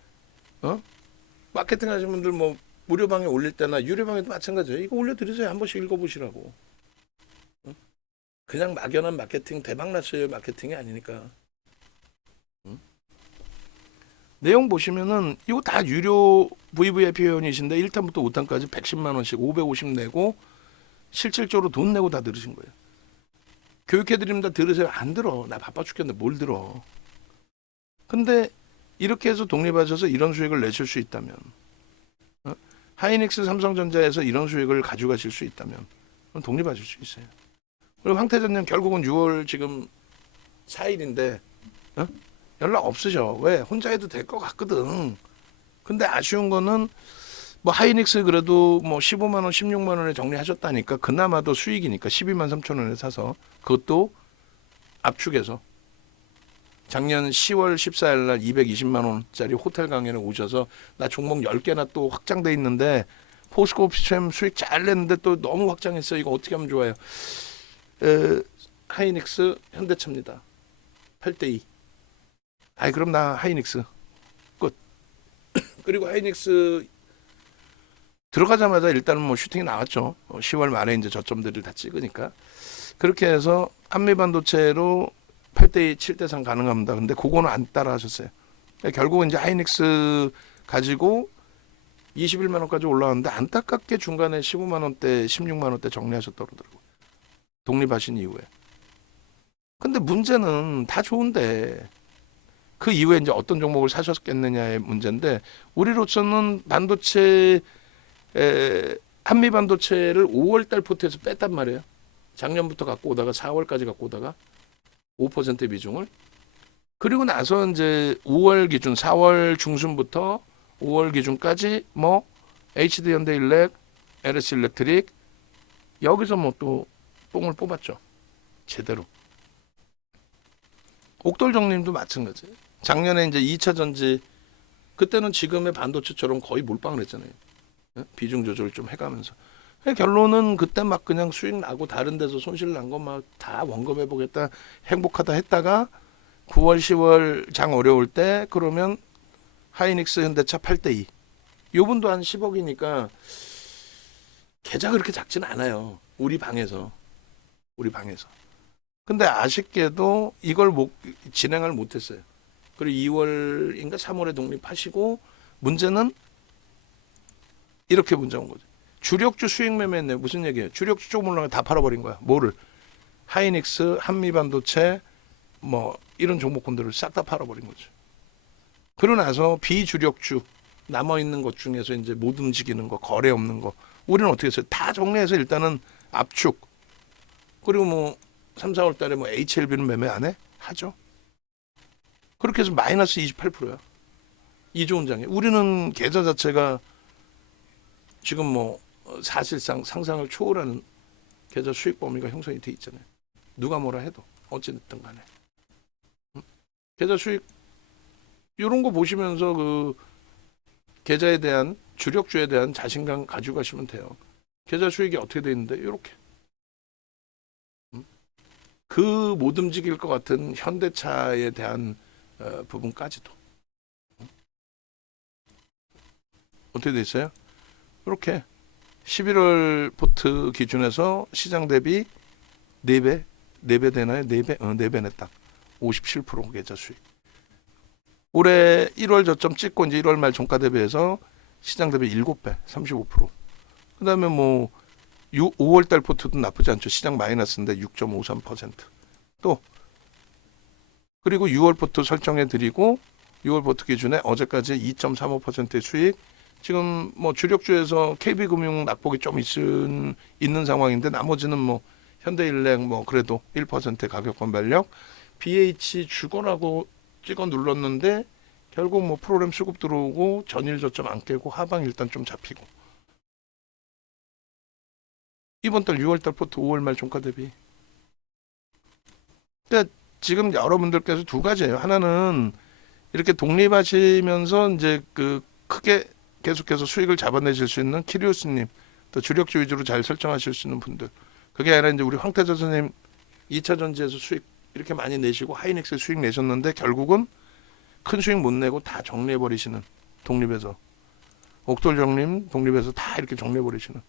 마케팅 하시는 분들 뭐 무료방에 올릴 때나 유료방에도 마찬가지예요. 이거 올려드리세요. 한 번씩 읽어보시라고. 그냥 막연한 마케팅 대박 났어요 마케팅이 아니니까. 내용 보시면은 이거 다 유료 VVIP 회원이신데 1탄부터 5탄까지 110만 원씩 550 내고 실질적으로 돈 내고 다 들으신 거예요. 교육해드립니다. 들으세요. 안 들어. 나 바빠 죽겠는데 뭘 들어. 근데 이렇게 해서 독립하셔서 이런 수익을 내실 수 있다면, 하이닉스 삼성전자에서 이런 수익을 가져가실 수 있다면, 그럼 독립하실 수 있어요. 그리고 황태전님 결국은 6월 지금 4일인데 연락 없으셔. 왜? 혼자 해도 될 것 같거든. 근데 아쉬운 거는 뭐 하이닉스 그래도 뭐 15만 원, 16만 원에 정리하셨다니까 그나마도 수익이니까 12만 3천 원에 사서, 그것도 압축해서 작년 10월 14일 날 220만 원짜리 호텔 강연에 오셔서, 나 종목 10개나 또 확장돼 있는데 포스코 오피스템 수익 잘 냈는데 또 너무 확장했어. 이거 어떻게 하면 좋아요? 하이닉스 현대차입니다. 8대2. 아이 그럼 나 하이닉스 끝. 그리고 하이닉스 들어가자마자 일단은 뭐 슈팅이 나왔죠. 10월 말에 이제 저점들을 다 찍으니까. 그렇게 해서 한미반도체로 8대2, 7대3 가능합니다. 근데 그거는 안 따라 하셨어요. 결국은 이제 하이닉스 가지고 21만 원까지 올라왔는데 안타깝게 중간에 15만 원대, 16만 원대 정리하셨다고 그러더라고요. 독립하신 이후에. 근데 문제는 다 좋은데 그 이후에 이제 어떤 종목을 사셨겠느냐의 문제인데 우리로서는 반도체 한미 반도체를 5월달 포트에서 뺐단 말이에요. 작년부터 갖고 오다가 4월까지 갖고 오다가 5% 비중을. 그리고 나서 이제 5월 기준, 4월 중순부터 5월 기준까지 뭐 HD 현대일렉, LS 일렉트릭 여기서 뭐 또 뽕을 뽑았죠. 제대로. 옥돌정님도 마찬가지. 작년에 이제 2차 전지 그때는 지금의 반도체처럼 거의 몰빵을 했잖아요. 비중 조절 좀 해가면서. 결론은 그때 막 그냥 수익 나고 다른 데서 손실 난 거 막 다 원금해 보겠다 행복하다 했다가 9월 10월 장 어려울 때 그러면 하이닉스 현대차 8대2 요분도 한 10억이니까 계좌 그렇게 작지는 않아요. 우리 방에서 근데 아쉽게도 이걸 진행을 못했어요. 그리고 2월인가 3월에 독립하시고 문제는 이렇게 문제 온 거죠. 주력주 수익 매매했네. 무슨 얘기예요? 주력주 조금 올라가 다 팔아버린 거야. 뭐를? 하이닉스, 한미반도체 뭐 이런 종목군들을 싹 다 팔아버린 거죠. 그러고 나서 비주력주 남아있는 것 중에서 이제 못 움직이는 거, 거래 없는 거 우리는 어떻게 했어요? 다 정리해서 일단은 압축. 그리고 뭐 3, 4월 달에 뭐 HLB는 매매 안 해? 하죠. 그렇게 해서 마이너스 28%야. 2조 원장에. 우리는 계좌 자체가 지금 뭐 사실상 상상을 초월하는 계좌 수익 범위가 형성이 돼 있잖아요. 누가 뭐라 해도 어찌됐든 간에. 계좌 수익 이런 거 보시면서 그 계좌에 대한 주력주에 대한 자신감 가지고 가시면 돼요. 계좌 수익이 어떻게 돼 있는데 이렇게. 그 못 움직일 것 같은 현대차에 대한 부분까지도 어떻게 돼 있어요? 이렇게 11월 포트 기준에서 시장 대비 4배 되나요? 4배? 4배네 딱 57% 계좌 수익. 올해 1월 저점 찍고 이제 1월 말 종가 대비해서 시장 대비 7배 35%. 그다음에 뭐 5월 달 포트도 나쁘지 않죠. 시장 마이너스인데 6.53%. 또 그리고 6월 포트 설정해 드리고 6월 포트 기준에 어제까지 2.35%의 수익. 지금 뭐 주력주에서 KB금융 낙폭이 좀 있는 상황인데 나머지는 뭐 현대일렉 뭐 그래도 1% 가격 건발력. BH 주거라고 찍어 눌렀는데 결국 뭐 프로그램 수급 들어오고 전일 저점 안 깨고 하방 일단 좀 잡히고. 이번 달 6월 달 포트 5월 말 종가 대비. 그러니까 지금 여러분들께서 두 가지예요. 하나는 이렇게 독립하시면서 이제 그 크게 계속해서 수익을 잡아내실 수 있는 키리오스님, 또 주력주 위주로 잘 설정하실 수 있는 분들. 그게 아니라 이제 우리 황태자 선생님 2차 전지에서 수익 이렇게 많이 내시고 하이닉스 수익 내셨는데 결국은 큰 수익 못 내고 다 정리해버리시는 독립해서. 옥돌정님 독립해서 다 이렇게 정리해버리시는.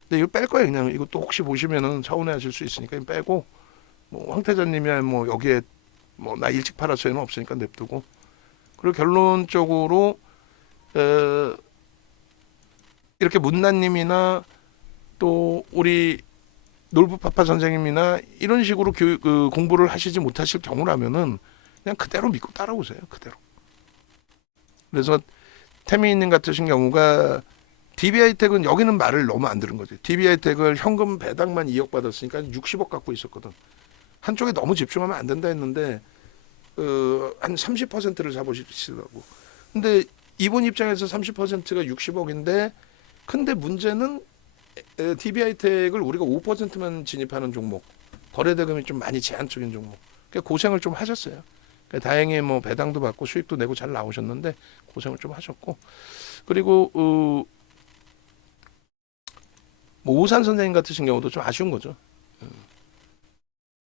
근데 이거 뺄 거예요. 그냥 이것도 혹시 보시면은 서운해하실 수 있으니까 빼고 뭐 황태자님이야 뭐 여기에 뭐 나 일찍 팔았어요는 없으니까 냅두고. 그리고 결론적으로 이렇게 문나님이나 또 우리 놀부파파 선생님이나 이런 식으로 공부를 하시지 못하실 경우라면은 그냥 그대로 믿고 따라오세요. 그대로. 그래서 태민님 같으신 경우가 DB하이텍은 여기는 말을 너무 안 들은 거지. DB하이텍을 현금 배당만 2억 받았으니까 60억 갖고 있었거든. 한쪽에 너무 집중하면 안 된다 했는데 한 30%를 잡으시더라고. 근데 이분 입장에서 30%가 60억인데 근데 문제는 DB하이텍을 우리가 5%만 진입하는 종목, 거래대금이 좀 많이 제한적인 종목. 그러니까 고생을 좀 하셨어요. 그러니까 다행히 뭐 배당도 받고 수익도 내고 잘 나오셨는데 고생을 좀 하셨고. 그리고 뭐 오산 선생님 같으신 경우도 좀 아쉬운 거죠.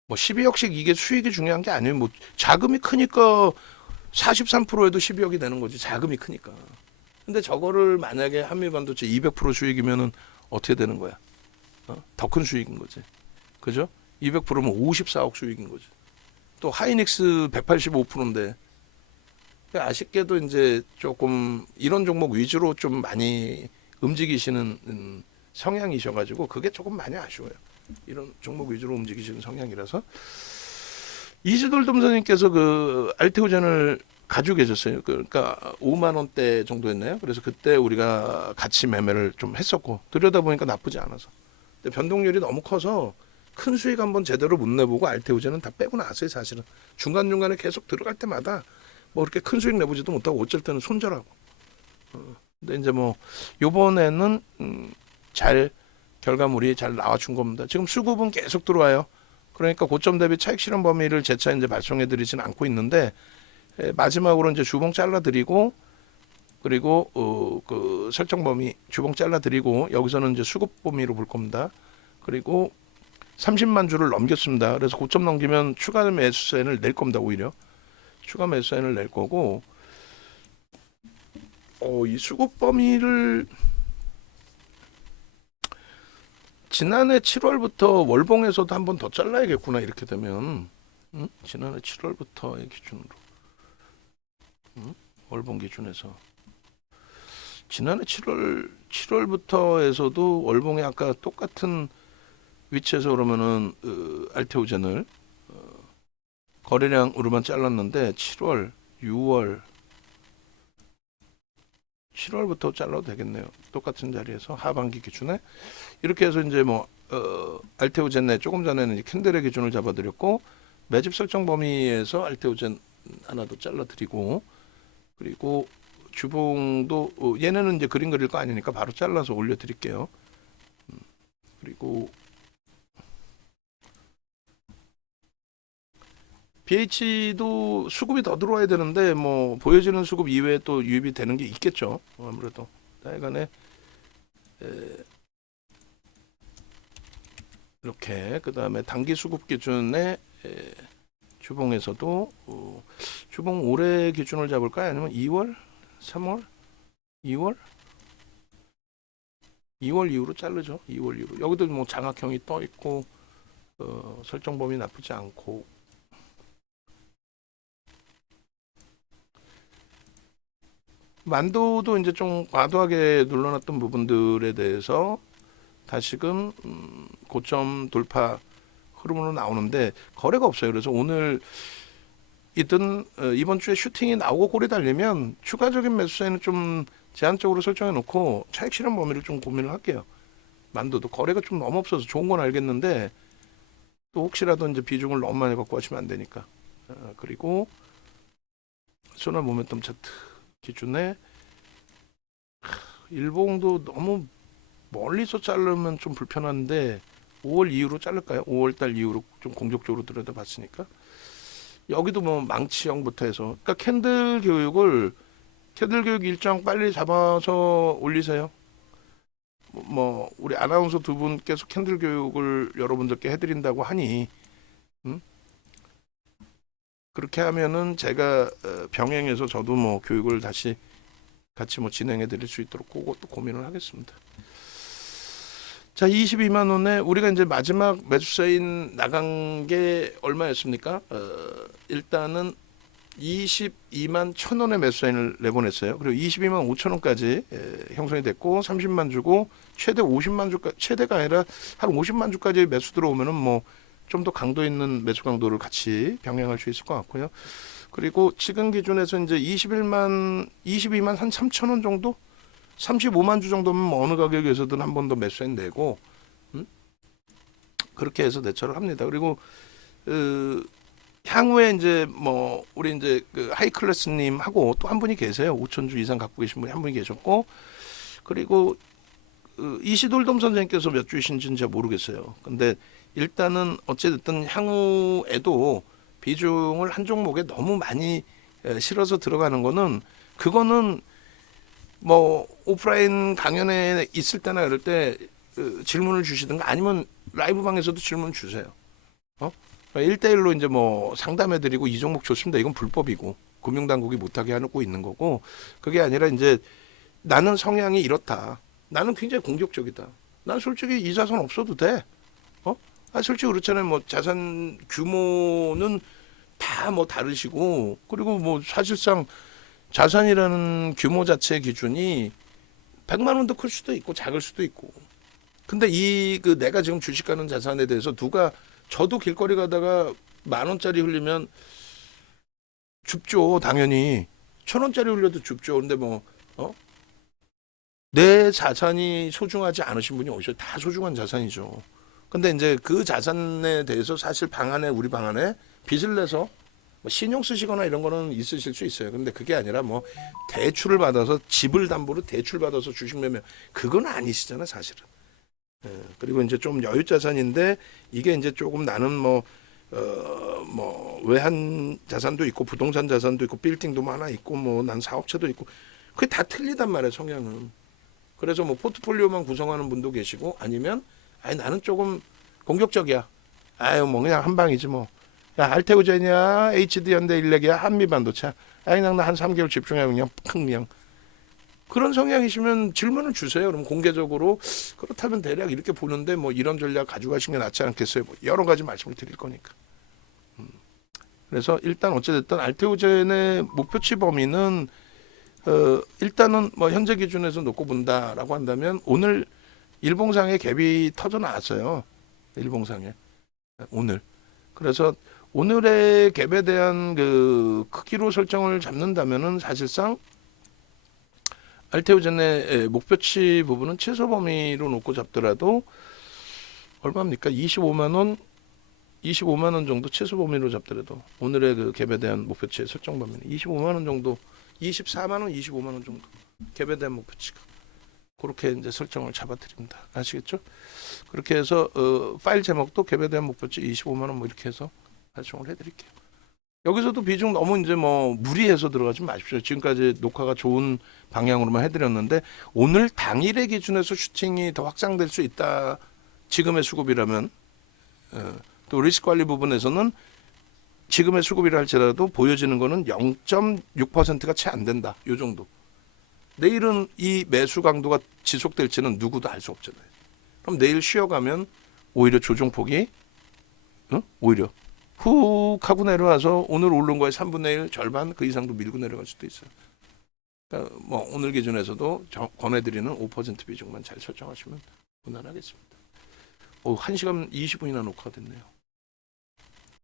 뭐 12억씩 이게 수익이 중요한 게 아니에요. 뭐 자금이 크니까 43%에도 12억이 되는 거지. 자금이 크니까. 근데 저거를 만약에 한미반도체 200% 수익이면은 어떻게 되는 거야? 더 큰 수익인 거지. 그죠? 200%면 54억 수익인 거지. 또 하이닉스 185%인데 아쉽게도 이제 조금 이런 종목 위주로 좀 많이 움직이시는 성향이셔가지고 그게 조금 많이 아쉬워요. 이런 종목 위주로 움직이시는 성향이라서 이시돌 돔선님께서 그 알테오젠을 가지고 계셨어요. 그러니까 5만 원대 정도였나요? 그래서 그때 우리가 같이 매매를 좀 했었고 들여다보니까 나쁘지 않아서. 근데 변동률이 너무 커서 큰 수익 한번 제대로 못 내보고 알테오젠은 다 빼고 나왔어요. 사실은 중간중간에 계속 들어갈 때마다 뭐 그렇게 큰 수익 내보지도 못하고 어쩔 때는 손절하고. 근데 이제 뭐 요번에는 잘 결과물이 잘 나와준 겁니다. 지금 수급은 계속 들어와요. 그러니까 고점 대비 차익 실현 범위를 재차 이제 발송해 드리지는 않고 있는데 마지막으로 이제 주봉 잘라 드리고 그리고 그 설정 범위 주봉 잘라 드리고 여기서는 이제 수급 범위로 볼 겁니다. 그리고 30만 주를 넘겼습니다. 그래서 고점 넘기면 추가 매수세를 낼 겁니다. 오히려 추가 매수세를 낼 거고 이 수급 범위를 지난해 7월부터 월봉에서도 한 번 더 잘라야겠구나. 이렇게 되면 지난해 7월부터의 기준으로 월봉 기준에서 지난해 7월부터에서도 월봉에 아까 똑같은 위치에서 그러면은 알테오젠을 거래량으로만 잘랐는데 7월, 6월, 7월부터 잘라도 되겠네요. 똑같은 자리에서 하반기 기준에 이렇게 해서 이제 뭐 알테오젠 내 조금 전에는 이제 캔들의 기준을 잡아드렸고 매집 설정 범위에서 알테오젠 하나 더 잘라드리고 그리고 주봉도 얘네는 이제 그림 그릴 거 아니니까 바로 잘라서 올려드릴게요. 그리고 BH도 수급이 더 들어와야 되는데 뭐 보여지는 수급 이외에 또 유입이 되는 게 있겠죠. 아무래도 하여간에 이렇게 그 다음에 단기 수급 기준에 주봉에서도 주봉 올해 기준을 잡을까요? 아니면 2월, 3월, 2월? 2월 이후로 자르죠. 2월 이후로 여기도 뭐 장악형이 떠 있고 설정 범위 나쁘지 않고 만도도 이제 좀 과도하게 눌러놨던 부분들에 대해서 다시금 고점 돌파 흐름으로 나오는데 거래가 없어요. 그래서 오늘 이든 이번 주에 슈팅이 나오고 골이 달리면 추가적인 매수세는 좀 제한적으로 설정해 놓고 차익 실현 범위를 좀 고민을 할게요. 만도도 거래가 좀 너무 없어서 좋은 건 알겠는데 또 혹시라도 이제 비중을 너무 많이 갖고 하시면 안 되니까. 그리고 소나 모멘텀 차트 기준에 일봉도 너무 멀리서 자르면 좀 불편한데 5월 이후로 자를까요? 5월 달 이후로 좀 공격적으로 들여다봤으니까 여기도 뭐 망치형부터 해서 그러니까 캔들 교육 일정 빨리 잡아서 올리세요. 뭐 우리 아나운서 두 분께서 캔들 교육을 여러분들께 해드린다고 하니 그렇게 하면은 제가 병행해서 저도 뭐 교육을 다시 같이 뭐 진행해 드릴 수 있도록 그것도 고민을 하겠습니다. 자, 22만 원에 우리가 이제 마지막 매수세인 나간 게 얼마였습니까? 일단은 22만 1,000원의 매수세인을 내보냈어요. 그리고 22만 5천 원까지 형성이 됐고 30만 주고 최대 50만 주까지 최대가 아니라 한 50만 주까지 매수 들어오면은 뭐 좀 더 강도 있는 매수 강도를 같이 병행할 수 있을 것 같고요. 그리고 지금 기준에서 이제 22만 한 3천 원 정도, 35만 주 정도면 뭐 어느 가격에서든 한 번 더 매수해 내고 그렇게 해서 대처를 합니다. 그리고 향후에 이제 뭐 우리 이제 그 하이클래스님 하고 또 한 분이 계세요. 5천 주 이상 갖고 계신 분이 한 분이 계셨고 그리고 이시돌돔 선생님께서 몇 주이신지는 잘 모르겠어요. 근데 일단은 어찌됐든 향후에도 비중을 한 종목에 너무 많이 실어서 들어가는 거는 그거는 뭐 오프라인 강연에 있을 때나 이럴 때 질문을 주시든가 아니면 라이브 방에서도 질문 주세요. 1대1로 이제 뭐 상담해드리고 이 종목 좋습니다. 이건 불법이고 금융당국이 못하게 하고 있는 거고 그게 아니라 이제 나는 성향이 이렇다. 나는 굉장히 공격적이다. 난 솔직히 이 자산 없어도 돼. 어? 솔직히 그렇잖아요. 뭐 자산 규모는 다 뭐 다르시고, 그리고 뭐 사실상 자산이라는 규모 자체의 기준이 100만 원도 클 수도 있고 작을 수도 있고. 근데 이 그 내가 지금 주식 가는 자산에 대해서 누가 저도 길거리 가다가 10,000원짜리 흘리면 줍죠. 당연히 1,000원짜리 흘려도 줍죠. 근데 뭐 내 자산이 소중하지 않으신 분이 어디서 다 소중한 자산이죠. 근데 이제 그 자산에 대해서 사실 우리 방 안에 빚을 내서 뭐 신용 쓰시거나 이런 거는 있으실 수 있어요. 근데 그게 아니라 뭐 대출을 받아서 집을 담보로 대출 받아서 주식 매매 그건 아니시잖아 사실은. 그리고 이제 좀 여유 자산인데 이게 이제 조금 나는 뭐 외환 자산도 있고 부동산 자산도 있고 빌딩도 뭐 하나 있고 뭐 난 사업체도 있고 그게 다 틀리단 말이에요 성향은. 그래서 뭐 포트폴리오만 구성하는 분도 계시고 아니면 나는 조금 공격적이야. 뭐 그냥 한 방이지 뭐. 야 알테오젠이야 HD현대 일렉이야 한미반도체. 그냥 나 한 3개월 집중해 그냥 그런 성향이시면 질문을 주세요. 그럼 공개적으로 그렇다면 대략 이렇게 보는데 뭐 이런 전략 가져가시는 게 낫지 않겠어요? 뭐 여러 가지 말씀을 드릴 거니까. 그래서 일단 어찌됐든 알테오젠의 목표치 범위는 일단은 뭐 현재 기준에서 놓고 본다라고 한다면 오늘 일봉상에 갭이 터져 나왔어요. 일봉상에 오늘. 그래서 오늘의 갭에 대한 그 크기로 설정을 잡는다면은 사실상 알테오젠의 목표치 부분은 최소 범위로 놓고 잡더라도 얼마입니까? 25만 원 정도 최소 범위로 잡더라도 오늘의 그 갭에 대한 목표치의 설정 범위는 25만 원 정도, 24만 원, 25만 원 정도 갭에 대한 목표치가 그렇게 이제 설정을 잡아드립니다. 아시겠죠? 그렇게 해서 파일 제목도 갭에 대한 목표치 25만 원 뭐 이렇게 해서 설정을 해드릴게요. 여기서도 비중 너무 이제 뭐 무리해서 들어가지 마십시오. 지금까지 녹화가 좋은 방향으로만 해드렸는데 오늘 당일의 기준에서 슈팅이 더 확장될 수 있다. 지금의 수급이라면 또 리스크 관리 부분에서는 지금의 수급이라 할지라도 보여지는 거는 0.6%가 채 안 된다. 요 정도. 내일은 이 매수 강도가 지속될지는 누구도 알 수 없잖아요. 그럼 내일 쉬어가면 오히려 조정폭이 오히려 훅 하고 내려와서 오늘 오른 거에 3분의 1 절반 그 이상도 밀고 내려갈 수도 있어요. 그러니까 뭐 오늘 기준에서도 권해드리는 5% 비중만 잘 설정하시면 무난하겠습니다. 1시간 20분이나 녹화됐네요.